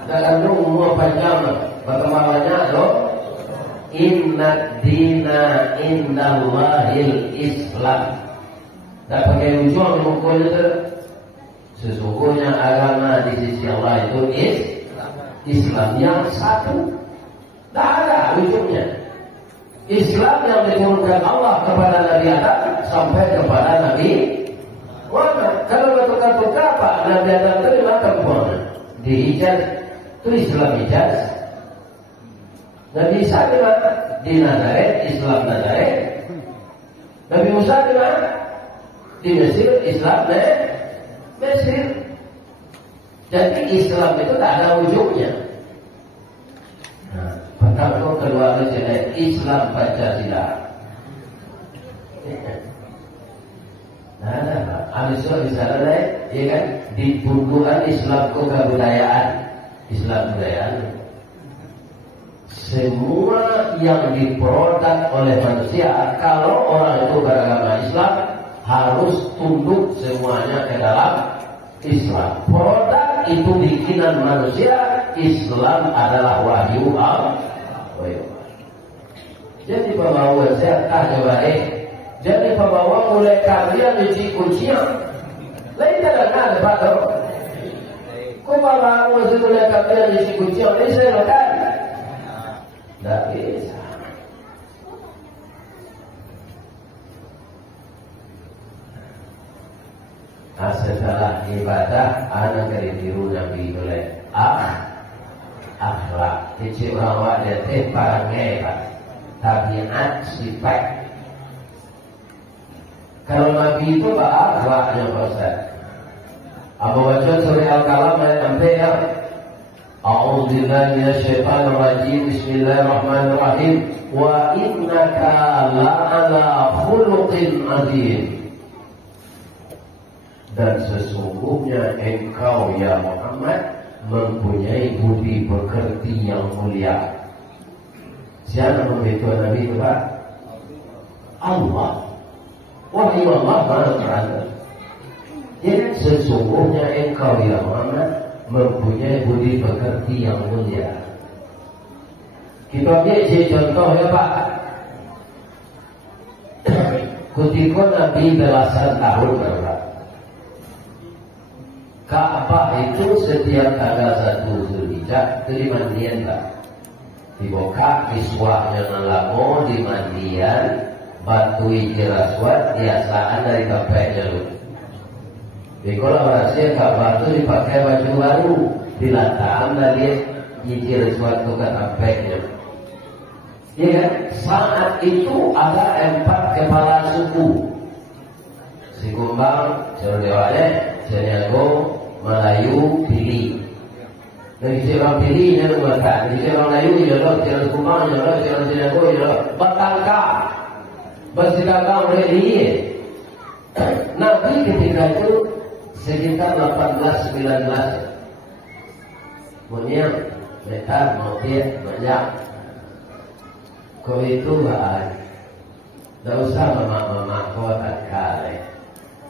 dalam umur panjang, bagaimana aduh? Inna dina indallahil Islam. Tak pakai ujung mukul itu. Sesungguhnya agama di sisi Allah itu Islam yang satu. Tak ada ujungnya. Islam yang diturunkan Allah kepada Nabi Adam sampai kepada Nabi. Wah, kalau bertukar-tukar apa? Nabi Adam terima kemana? Di Hijaz, itu Islam Hijaz. Nabi Isa di mana? Di Nazaret, Islam Nazaret. Nabi Musa di mana? Di Mesir, Islam Mesir. Jadi Islam itu tak ada ujungnya. Nah, pertama kedua Islam Pancasila. Nah, Aliswa bisa lain, ya kan? Di bukuan Islam kebudayaan, Islam budayaan. Semua yang diproduk oleh manusia, kalau orang itu beragama Islam, harus tunduk semuanya ke dalam Islam. Produk itu bikinan manusia, Islam adalah wahyu Allah. Jadi pembawa saya coba jadi pembawa mulai kalian di kuncian. Lain tidak ada pada. Kau pembawa mulai kalian di kuncian, ini saya lakukan. Tidak bisa. Nah, setelah ibadah, anak dari tiru Nabi oleh akhlak. Kecil orang dia teparangnya, tabiat sifat. Kalau Nabi itu akhlaknya Ustaz. Abu baca surah Al-Qalam ayat 6 ya. A'udzu billahi minasyaitonir rajim. Bismillahirrahmanirrahim. Wa innaka la'ala khuluqin 'adzim. Dan sesungguhnya engkau ya Muhammad mempunyai budi pekerti yang mulia. Siapa memberitahu Nabi itu Pak? Allah. Wahyu Allah mana berada? Jadi sesungguhnya engkau ya Muhammad mempunyai budi pekerti yang mulia. Kita ambil contoh ya Pak. Ketika Nabi belasan tahun berapa? Ka'bah itu setiap tanggal 1 Zulhijjah itu dimandian Pak. Dibuka kiswahnya ngelamo dimandian batu hijir aswad biasaan dari kapeknya lu. Di kolaborasi Ka'bah itu dipakai baju baru dilataan dari hijir aswad itu ke kapeknya. Ya, saat itu ada 4 kepala suku. Si Kumbang, Jawa, Jawa, Melayu, Pili. Dari orang Pili dia mengatakan, dari orang Melayu dia orang Kumbang, orang Jawa, orang Batangka, bersikapkan oleh dia. Nabi ketika itu sekitar 18-19. Kemudian Metar mau tiap banyak. Kau itu lah, tak usah mama kau tak kale.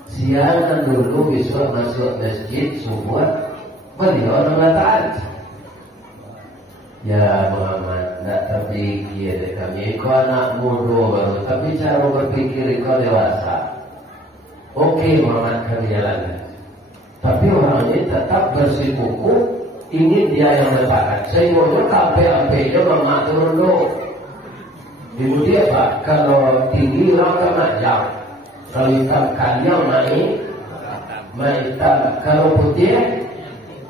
Siang dulu besok masuk masjid subuh, beliau nolatan. Ya Muhammad, tak terpikir kami. Kau anak muda baru, tapi cara berpikir kau dewasa. Oke Muhammad kami jalan. Tapi orang ini tetap bersikukuh, ingin dia yang letakkan. Saya mau sampai-sampainya mama turun dulu. Kemudian Pak, kalau tinggi orang majam. Kalau hitam kanyang naik, hitam. Kalau putih,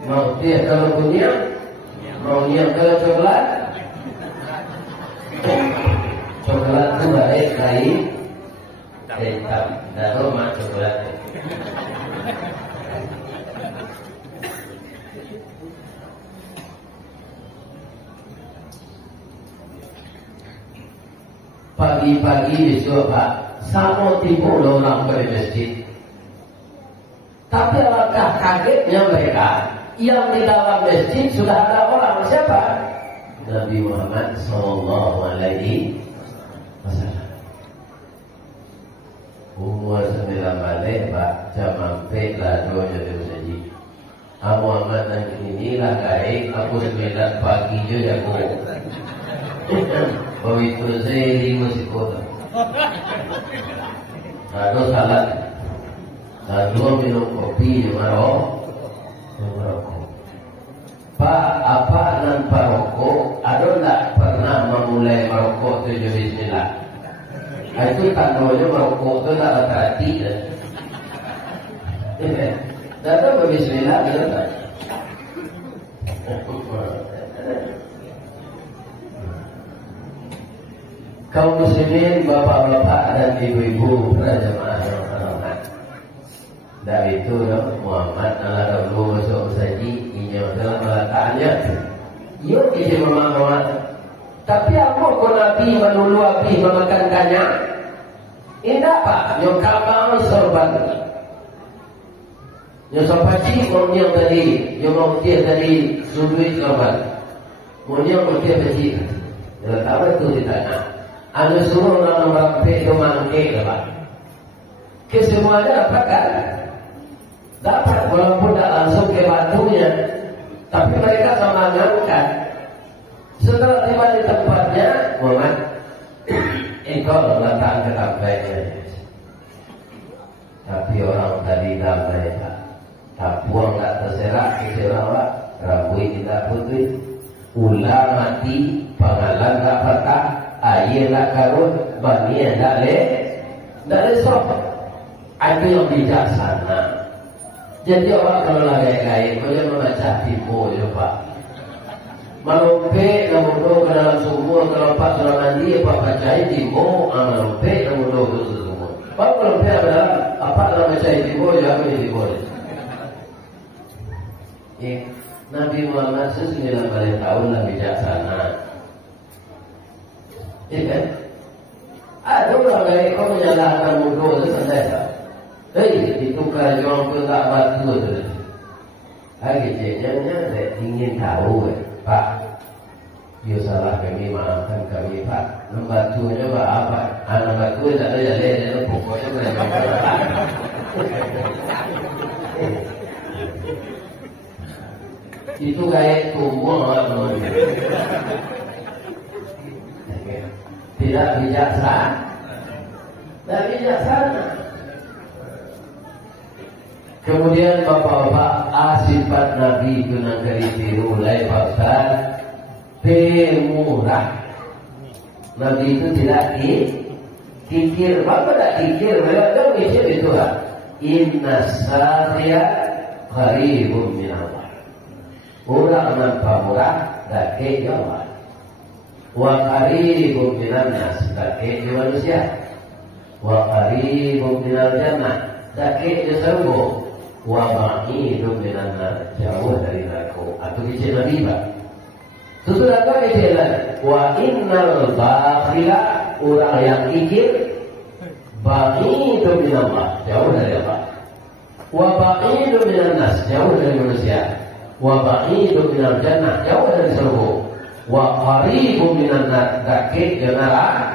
mau putih kalau punya. Mau yang ke coklat, coklat itu baik dari hitam, dan rumah coklat. Pagi-pagi besok Pak, sama timbul orang ke masjid. Tapi alangkah kagetnya mereka. Yang di dalam masjid sudah ada orang siapa? Nabi Muhammad Sallallahu Alaihi Wasallam. Umur 9 balik Pak, jam sampai ladonya dia saji. Muhammad dan inilah gaib, aku 9 pagi je aku. Begitu saya masih kota. Lalu salat, lalu minum kopi marok. Pak, apa nan merokok? Ada tak pernah memulai merokok itu jadi bismillah? Itu tandanya merokok itu tak hati-hati. Tak ada berbismillah gitu tak? Kaum muslimin, bapak-bapak dan ibu-ibu berjamaah yang terhormat. Dari itu Muhammad ala dulu masuk saji ini dalam meletaknya. Yuk isi mama. Tapi apa kau Nabi menulu api memakankannya? Indah Pak, yang kamar sorban. Yang sorbaci yang tadi, yang mau dia tadi sudui sorban. Yang mau dia beci. Yang tahu itu ditanya. Anu suruh orang rampe domangke Pak. Kesemuanya dapat kan? Dapat walaupun tak langsung ke batunya, tapi mereka sama ngangkat. Setelah tiba di tempatnya, Muhammad, engkau letakkan ke tampainya. Tapi orang tadi damai tak, tak buang tak terserak, kecewa Pak, rambut tidak putih, ular mati, pangalan tak patah, air tak karut, bani tak lesok. Itu yang bijaksana. Jadi orang kalau lagi-lagi boleh membaca tipu ya Pak. Melompe namun ke dalam sumur kalau Pak sudah mandi Pak bacain tipu, melompe namun ke sumur. Pak melompe adalah apa dalam bacain tipu ya apa ini tipu. Nabi Muhammad 9 tahun lah bijaksana. Iya kan? Ada orang lain kau menyalahkan mudah itu sendiri. Itu kerajaan pun tak batu tu. Lagi jadinya saya ingin tahu Pak. You salah kami, maafkan kami Pak. Membatunya Pak apa? Anak batu tak ada jalan, pokoknya mereka. Itu kayak tumbuh orang. Tidak bijaksana. Tidak bijaksana. Kemudian bapak-bapak sifat Nabi itu negeri tiru lain pasal pemurah. Nabi itu tidak kikir. Apa tak kikir? Mereka mikir itu lah. Inna sariya qaribun minallah. Orang nampak murah dakik Allah. Wa qaribun minannas dakik manusia. Wa qaribun minal jannah dakik surga. Wa ba'idun minan nar, jauh dari neraka. Atau kecil Nabi Pak. Sesudah apa kecil? Wa innal bakhila, orang yang kikir, ba'idun minan Allah, jauh dari Allah. Wa ba'idun minan nas, jauh dari manusia. wa ba'idun minal jannah, jauh dari surga, wa qaribun minan nar, dekat dengan neraka.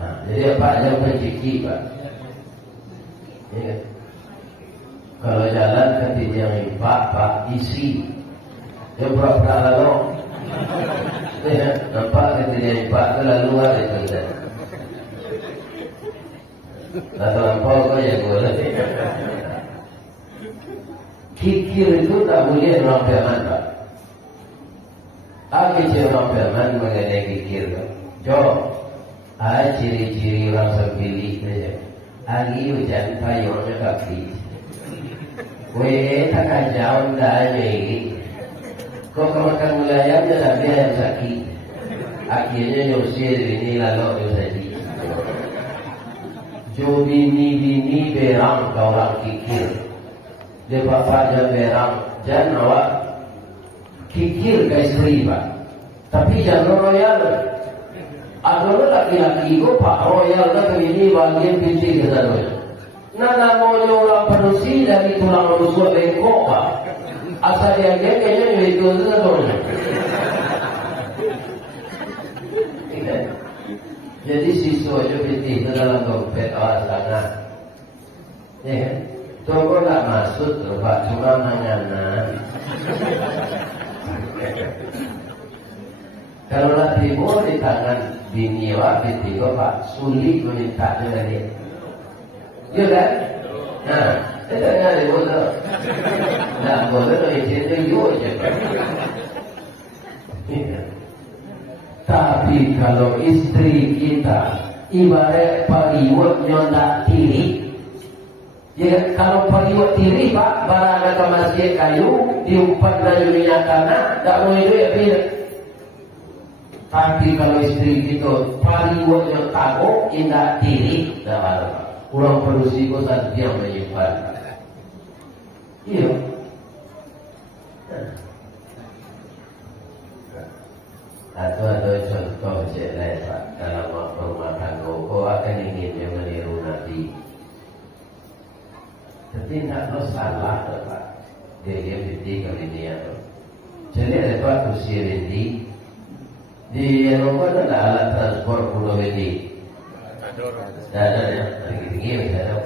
Nah, jadi apa yang menciki Pak? Ya. Kalau jalan ketika Pak isi, dia pura-pura lalu. Ya, nampak ketika Pak itu lalu ada itu. Lalu lampau kau yang boleh. Kikir itu tak boleh orang firman Pak. Apa orang firman mengenai kikir? Jom, ciri-ciri orang sebili saja. Agi hujan payungnya kaki. Tak kajau dah jadi. Kau makan mulayamnya tapi yang sakit. Akhirnya nyusir ini lalu saja. Jo bini berang kau orang kikir. Dia bapaknya berang, jangan awak kikir ke istri Pak. Tapi jangan royal. Ada laki-laki itu Pak royal kan ini bagian pinci kita dulu. Nana maunya orang penusi dari tulang rusuk bengkok Pak. Asal dia kayaknya itu dulu. Jadi siswa itu pinci dalam dompet awak sana. Ya kan? Toko tak masuk tuh Pak, cuma mengana. Kalau lagi mau di tangan bini wa binti Pak, sulit meminta dari. Iya kan? Nah, itu nyari bodoh. Nah, bodoh itu yuk je. Tapi kalau istri kita ibarat pariwat nyondak tiri. Ya, kalau pariwat tiri Pak, barang ada masjid kayu, diumpat dari minyak tanah, tak boleh duit pilih. Tapi kalau istri kita pariwat yang takut, indah tiri, tak ada Pak. Kurang produksi kau saat dia menyimpan. Iya. Atau contoh je lain Pak, dalam rumah tangga, kau akan ingin yang meniru Nabi. Tapi tak salah Pak. Dia binti kali ni atau. Jadi ada Pak usia binti. Di Eropa ada alat transport pulau binti. Ada ya, tinggi ada.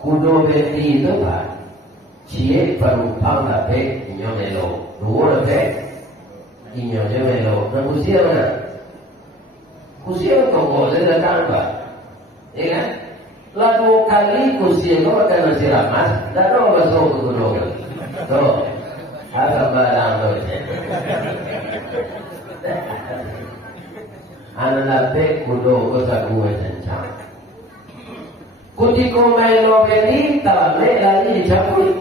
Kudo binti itu Pak. Cie penumpang dapat nyomelo, dua dapat nyomelo. Dan usia mana? Usia kau boleh datang Pak. Ya kan? Lalu kali kursi itu akan masih ramas, dan orang masuk ke gunung. Tuh, apa barang tu? Anak lapik kudo ko sa buhay cancang. Kuti ko may lobeli, tawag lagi capek.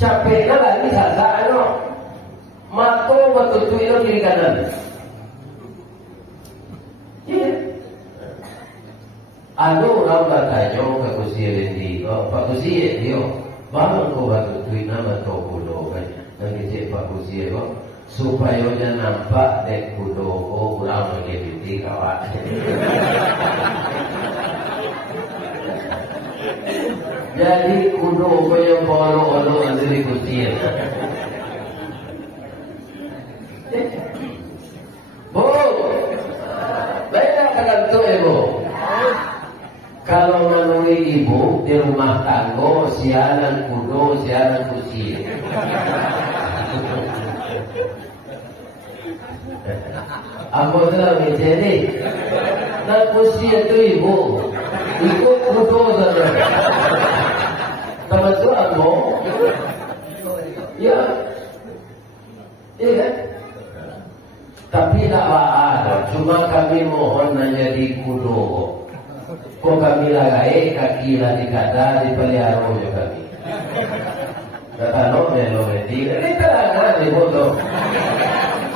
Capek na lagi sa ano. Mato matutuyo kiri kanan. Yeah. Ano orang bertanya ke kursi ini, Pak kursi dia, bangun kau batu tuin nama kau kudo kan, dan kecil Pak kursi itu supaya dia nampak dek kudo kau kurang menjadi kawan. Jadi kudo kau yang boro-boro dari kursi itu. Bu, beda dengan tu ibu. Kalau menurut ibu di rumah tangga siaran kudo, siaran kursi. Aku telah menjadi dan kursi itu ibu ikut kudo saja. Termasuk aku, ya, iya. Tapi tak ada, cuma kami mohon menjadi kudo. Kau kami lagai kaki lah dikata dipelihara oleh kami. Kata no melo meti, ini telangan ni bodoh.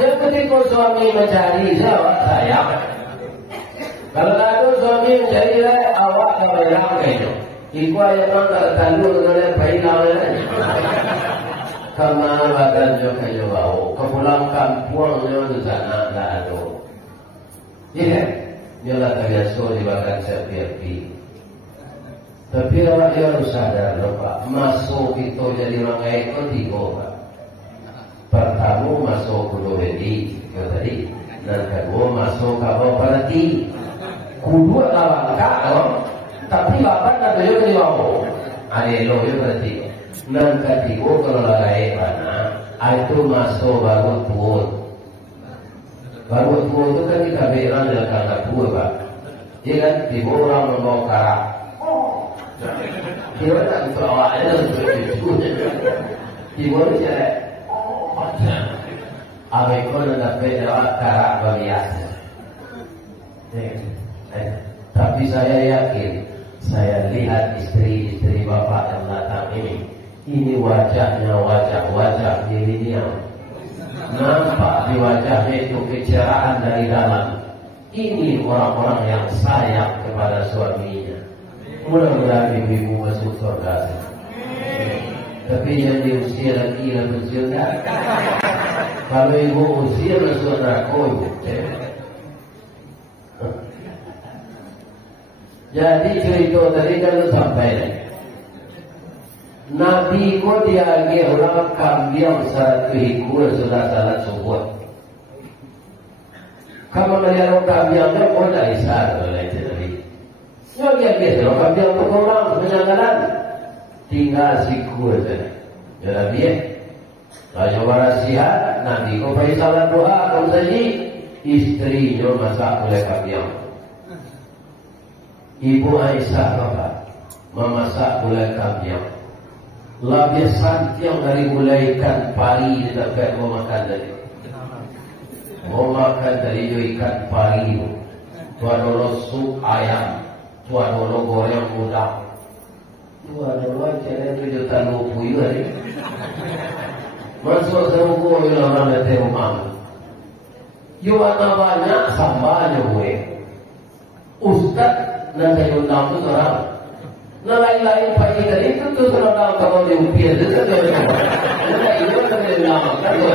Yang ketika suami mencari saya. Kalau ada suami mencari awak tak bilang kayaknya. Iku ayat orang tak tahu dengan bilang Kemana badan juga kayu bau, kepulang kampungnya di sana tak ada. Iya. Nyola terbiasa di bagian seperti Tapi awak dia harus sadar loh Pak, masuk itu jadi orang itu tiga Pak. Pertama masuk kudu wedi, tadi, dan kedua masuk kapal perhati. Kudu lawan kau, tapi lapan ada juga di bawah. Ada lo juga berarti. Dan ketiga kalau lalai mana, itu masuk baru tuan. Baru tuan itu kan kita bilang dalam kata tua Pak. Dia kan tiba orang membawa karak. Dia tak untuk awaknya untuk tiba dia awak kau nak berjawab karak berbiasa. Tapi saya yakin, saya lihat istri-istri bapak yang datang ini wajahnya wajah milenial. Nampak di wajahnya itu kecerahan dari dalam. Ini orang-orang yang sayang kepada suaminya. Mudah-mudahan ibu-ibu masuk surga. Tapi yang diusir lagi yang bersurga. Kalau ibu usir masuk neraka ibu. Jadi cerita tadi kalau sampai Nabi ko diagi orang kambing satu ekor sudah salat subuh. Kamu melihat orang kambingnya kau tak isar oleh Nabi. Yang biasa orang kambing tu orang penyangaran tinggal sikur saja. Jadi kalau warasihat Nabi ko pergi salat doa kamu saji istrinya masak oleh kambing. Ibu Aisyah bapak memasak gulai kambing. Labia santiang dari gulai ikan pari dekat mau makan tadi. Mau makan dari ikan pari. Tuan dulu sup ayam, tuan dulu goreng udang. Tuan dulu cara itu juta lupu juga ni. Masuk serupu orang dari rumah. Yuana banyak sambalnya gue. Ustaz dan saya undang tu orang. Nah lain-lain pagi tadi itu tu orang kalau diupir itu kan dia. Nah itu kan dia namakan tu.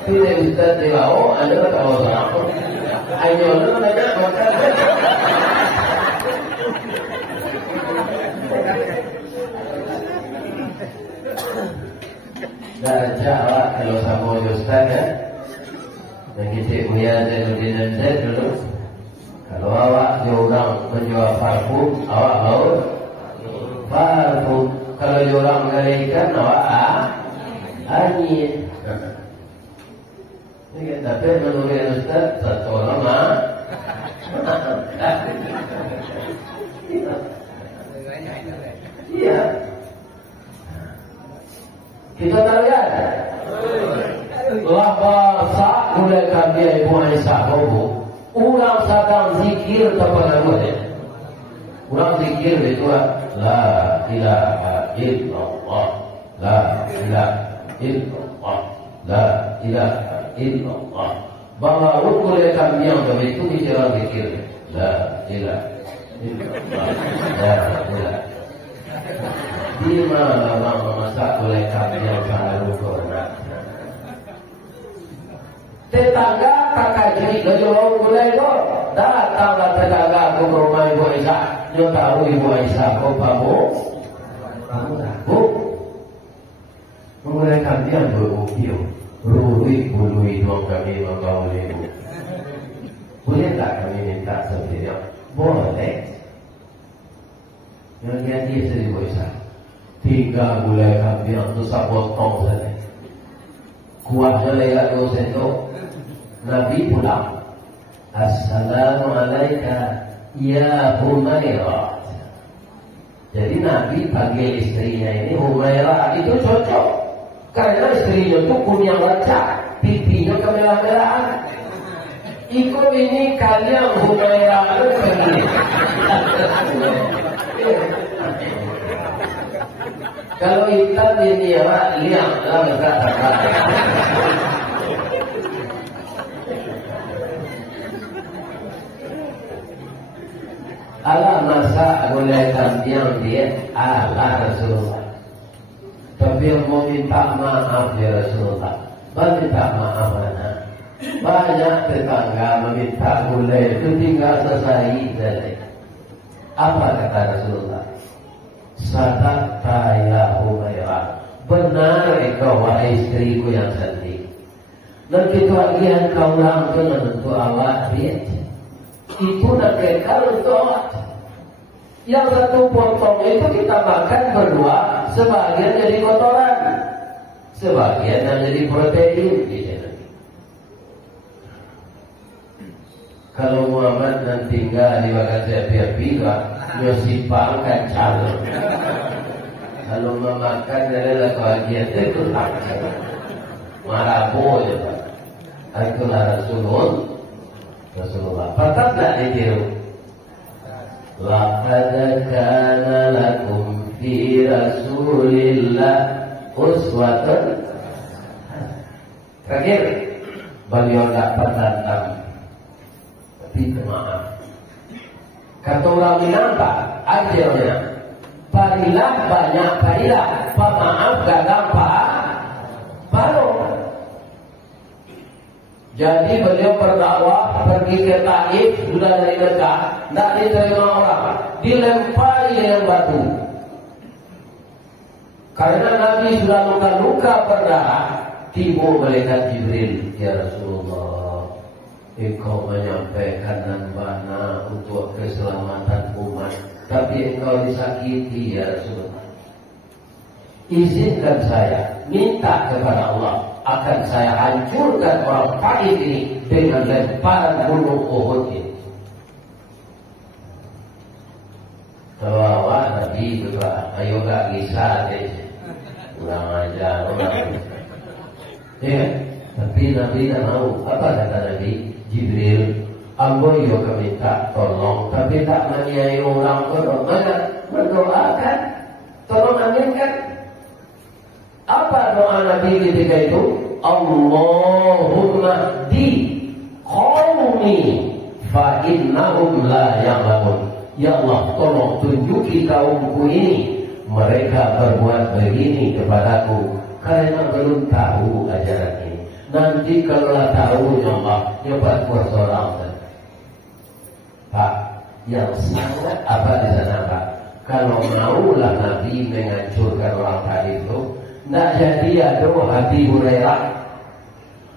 Tidak Ustaz Dewa, anda tahu apa? Ayo lu nanya makan. Dan jawab kalau sama Ustaz ya. Dan kita punya Zainuddin Zaid dulu. Kalau awak diorang menjual parfum, awak mau parfum. Kalau diorang mengerikan, awak angin. Tapi menurut Ustaz, satu lama. Iya. Kita tak lihat. Bahasa gulai kambing Ibu Aisyah babu. Ulang sedang zikir kepada Allah. Ulang zikir itu la ilaha illallah, la ilaha illallah, la ilaha illallah. Bahwa gulai kambing itu bicara zikir la ilaha illallah, la ilaha. Di mana orang memasak gulai kambing selalu korban. Tetangga kakak jadi kejual gulai itu datanglah tetangga ke rumah Ibu Aisyah. Dia tahu Ibu Aisyah kau kamu mengulai kambing berbukio bului dua kami membawa ibu. Boleh tak kami minta sebenarnya? Boleh. Yang jadi istri Ibu Aisyah 3 gulai kambing itu sapotong saja. Kuatnya lewat dosen itu Nabi pulang. Assalamualaikum ya Humairah. Jadi Nabi panggil istrinya ini Humairah. Itu cocok karena istrinya itu punya wajah, pipinya kemerah-merahan. Ikut ini kalian Humairah itu begini. Kalau hitam ini ya liang lah berkata-kata. Allah masak gulai kambing dia ala Rasulullah. Tapi yang mau minta maaf ya Rasulullah, minta maaf mana? Banyak tetangga meminta gulai itu tinggal selesai dari. Apa kata Rasulullah? Sadaqta ya Humairah. Benar engkau wahai istriku yang cantik. Dan kebahagiaan kau langsung menentu awak dia. Itu nak kekal untuk yang satu potong itu kita makan berdua, sebagian jadi kotoran, sebagian yang jadi protein. Kalau Muhammad dan tinggal di bagian saya biar-biar, nyosipangkan calon. Kalau memakan adalah kebahagiaan itu tak marabu je Pak. Itulah Rasulullah. Patut tak ditiru? Laqad kana lakum fi Rasulillah uswatun. Terakhir, beliau tak pernah tapi maaf. Kata orang Minang Pak, akhirnya parilah banyak parilah, pemaaf gagal Pak baru. Jadi beliau berdakwah pergi ke Taif, sudah dari Mekah, tidak diterima orang, dilempari dengan batu. Karena Nabi sudah luka-luka berdarah, tiba malaikat Jibril, ya Rasulullah, engkau menyampaikan nambahna untuk keselamatan umat, tapi engkau disakiti ya Rasulullah. Izinkan saya minta kepada Allah, akan saya hancurkan orang Taif ini dengan lemparan gunung Uhud ini. Kalau awak Nabi juga, ayo gak kisah deh, ulang aja orang. Ya, tapi Nabi tak mau. Apa kata Nabi? Jibril, ambo yo minta tolong, tapi tak mengiai orang tolong. Mana mendoakan, tolong aminkan. Apa doa Nabi ketika itu? Allahumma di qaumi fa innahum la ya'lamun. Ya Allah, tolong tunjuki kaumku ini, mereka berbuat begini kepadaku karena belum tahu ajaran ini. Nanti kalau tahu ya Allah, nyoba kuasa orang. Pak, yang sangat apa di sana Pak? Kalau maulah Nabi menghancurkan orang tadi itu, tidak jadi ada Abi Hurairah.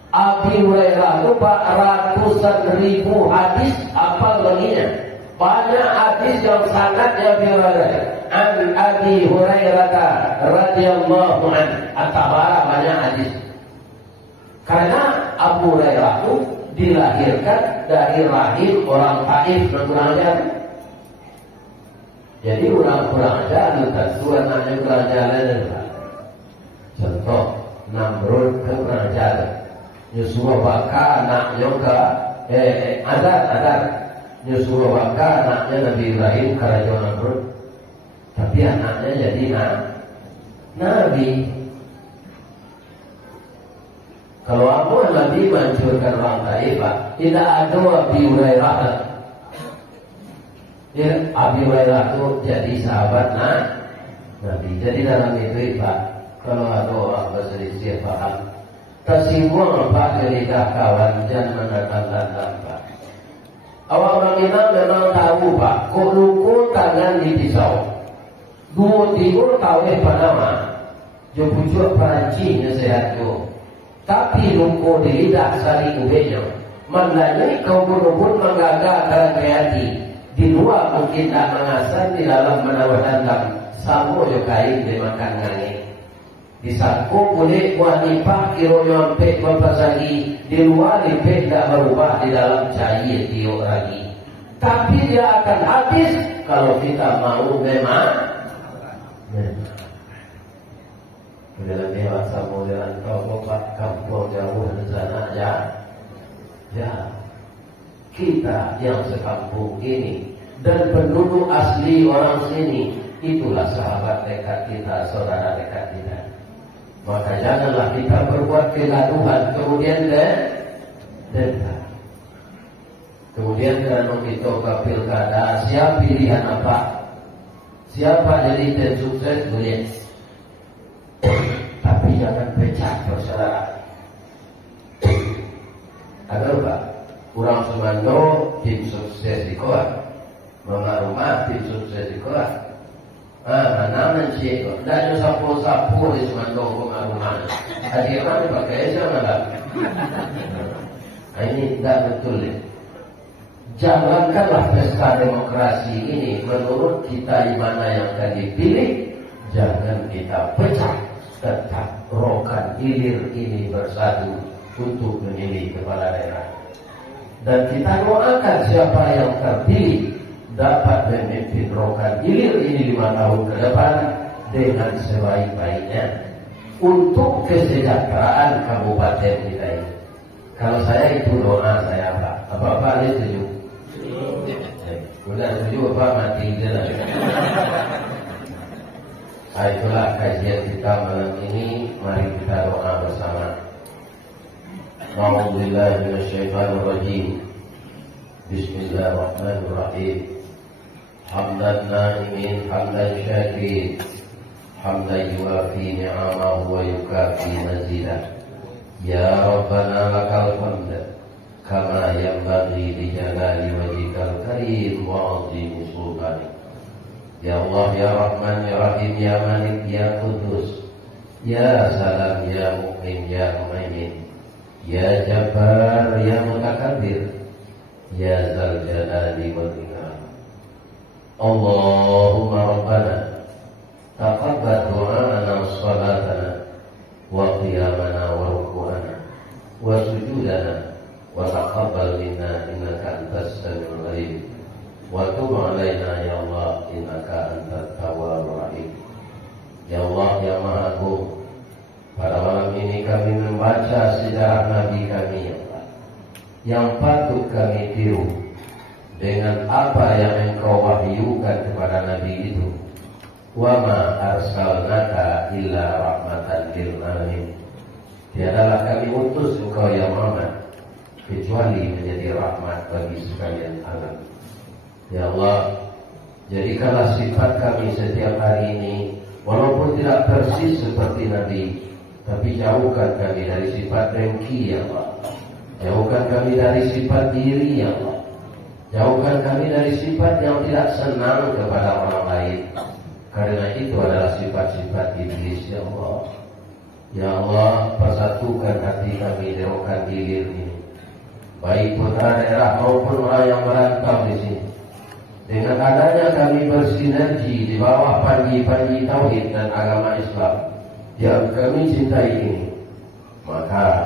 Abi Hurairah itu Pak ratusan ribu hadis apa baginya. Banyak hadis yang sangatnya Abi Hurairah. An Abi Hurairah radhiyallahu anhu. At-Tabara banyak hadis. Karena Abu Hurairah itu dilahirkan dari rahim orang Taif kurang ajar. Jadi kurang ajar itu tentu anaknya kurang ajar. Contoh Namrud ke kurang ajar. Yusuf Baka anaknya ke Adar. Yusuf Baka anaknya Nabi Ibrahim kerajaan Namrud. Tapi anaknya jadi Nabi. Kalau aku Nabi menghancurkan orang Taif, tidak ada Abi Hurairah. Ya, Abi Hurairah itu jadi sahabat Nabi. Jadi dalam itu Pak, kalau ada orang berselisih paham, tersinggung Pak jadi kawan jangan mendatangkan Pak. Awak orang ini memang tahu Pak, kok luku tangan di pisau, dua timur tahu Panama, jauh-jauh Perancis sehat tu. Tapi luku di lidah saling ubenya. Mandanya kau pun menggagalkan kreatif. Di luar mungkin tak mengasah, di dalam menawarkan samu yo kain dimakan ngangin. Di saku boleh wanita kiro nyampe bapak lagi. Di luar lipet tak berubah, di dalam cair tiup lagi. Tapi dia akan habis kalau kita mau memang. Dalam dewasa modern kau bapak kampung jauh di sana ya kita yang sekampung ini dan penduduk asli orang sini itulah sahabat dekat kita, saudara dekat kita. Maka janganlah kita berbuat kegaduhan kemudian dendam. Kemudian kalau kita ke pilkada, siapa pilihan apa? Siapa jadi tim sukses boleh. Tapi jangan pecah saudara. Agar Pak kurang semando tim sukses di kuat. Rumah tim sukses di kelas. Namun sih, dah ada sapu di semandong rumah. Adik mana pakai aja malah. Ini tidak betul ya. Jalankanlah pesta demokrasi ini menurut kita di mana yang akan dipilih. Jangan kita pecah. Tetap rokan hilir ini bersatu untuk memilih kepala daerah. Dan kita doakan siapa yang terpilih dapat memimpin rokan hilir ini 5 tahun ke depan dengan sebaik-baiknya untuk kesejahteraan kabupaten kita ini. Kalau saya itu doa saya apa? Apa-apa ada setuju? Udah setuju apa mati jalan? Itulah kajian kita malam ini. Mari kita doa bersama. A'udzubillahi minasyaitonirrajim. Bismillahirrahmanirrahim. Hamdan na'imin hamdan syakirin, hamdan yuafi ni'amahu wa yukafi mazidah. Ya Rabbana lakal hamd kama yanbaghi li jalali wajhikal karim wa 'azimi sultanik. Ya Allah, ya Rahman, ya Rahim, ya Malik, ya Qudus, ya Salam, ya Mu'min, ya Mu'min, ya Jabbar, ya Mutakabbir, ya Zal Jalali wal Ikram. Allahumma Rabbana taqabbal du'ana wa salatana wa qiyamana wa ruku'ana wa sujudana wa taqabbal minna innaka antas samiul alim wa tub 'alaina ya Allah innaka antat tawwabur rahim. Ya Allah yang Maha Agung, pada malam ini kami membaca sejarah Nabi kami ya Allah, yang patut kami tiru dengan apa yang Engkau wahyukan kepada Nabi itu. Wa ma arsalnaka illa rahmatan lil alamin. Tiadalah kami utus Engkau ya Muhammad kecuali menjadi rahmat bagi sekalian alam. Ya Allah, jadikanlah sifat kami setiap hari ini walaupun tidak persis seperti Nabi, tapi jauhkan kami dari sifat dengki ya Allah. Jauhkan kami dari sifat diri ya Allah. Jauhkan kami dari sifat yang tidak senang kepada orang lain, karena itu adalah sifat-sifat iblis ya Allah. Ya Allah, persatukan hati kami di rokan hilir ini, baik putra daerah maupun orang yang merantau di sini. Dengan adanya kami bersinergi di bawah panji-panji tauhid dan agama Islam yang kami cintai ini, maka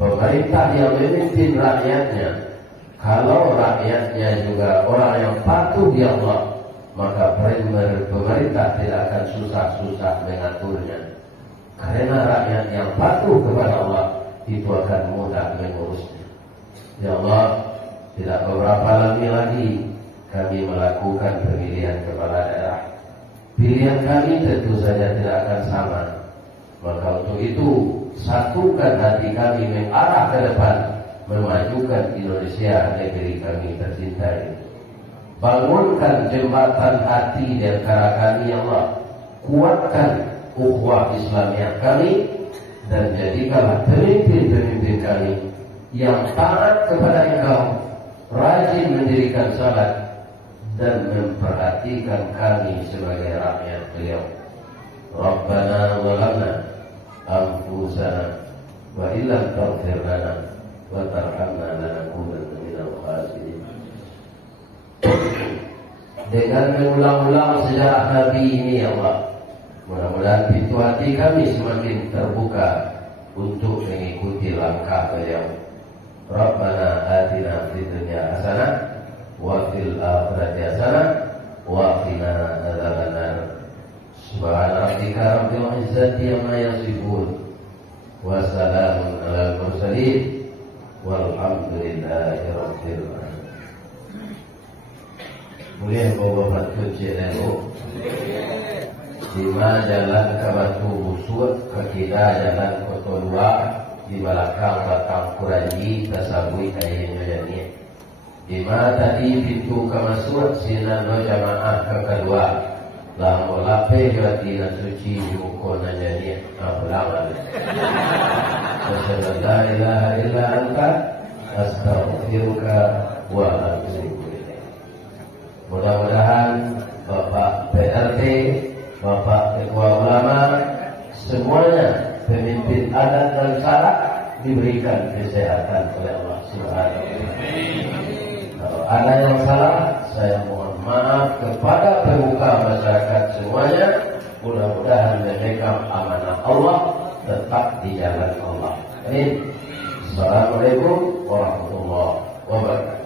pemerintah yang memimpin rakyatnya, kalau rakyatnya juga orang yang patuh di Allah, maka pemerintah tidak akan susah-susah mengaturnya. Karena rakyat yang patuh kepada Allah itu akan mudah mengurusnya. Ya Allah, tidak beberapa lama lagi kami melakukan pemilihan kepala daerah. Pilihan kami tentu saja tidak akan sama. Maka untuk itu satukan hati kami mengarah ke depan, memajukan Indonesia negeri kami tercinta ini. Bangunkan jembatan hati di antara kami ya Allah. Kuatkan ukhuwah Islamiyah kami, dan jadikanlah pemimpin-pemimpin kami yang taat kepada Engkau, rajin mendirikan salat, dan memperhatikan kami sebagai rakyat beliau. Rabbana zalamna anfusana wa illam taghfir lana wa tarhamna lanakunanna minal khasirin. Dengan mengulang-ulang sejarah Nabi ini ya Allah, mudah-mudahan pintu hati kami semakin terbuka untuk mengikuti langkah beliau. Rabbana atina fid dunya hasanah wa fil akhirati hasanah wa qina adzabannar. Subhana rabbika rabbil izzati amma yasifun wa salamun alal mursalin walhamdulillahi rabbil alamin. Boleh bawa batu cedera lima jalan ke Batu Busur, ke kiri jalan Kota Dua, di belakang Batang Kuraji, Tasabui Kayanya ini. Di mana tadi pintu ke masuk sinan jamaah ke kedua, lampu lape berarti dan suci muko najani pulang. Asyhadu la ilaha illa anta astaghfiruka wa atubu ilaik. Mudah-mudahan Bapak PRT, Bapak Ketua Ulama, semuanya pemimpin adat dan syara diberikan kesehatan oleh Allah Subhanahu wa Ta'ala. Kalau ada yang salah, saya mohon maaf kepada pemuka masyarakat semuanya. Mudah-mudahan memegang amanah Allah tetap di jalan Allah. Amin. Assalamualaikum warahmatullahi wabarakatuh.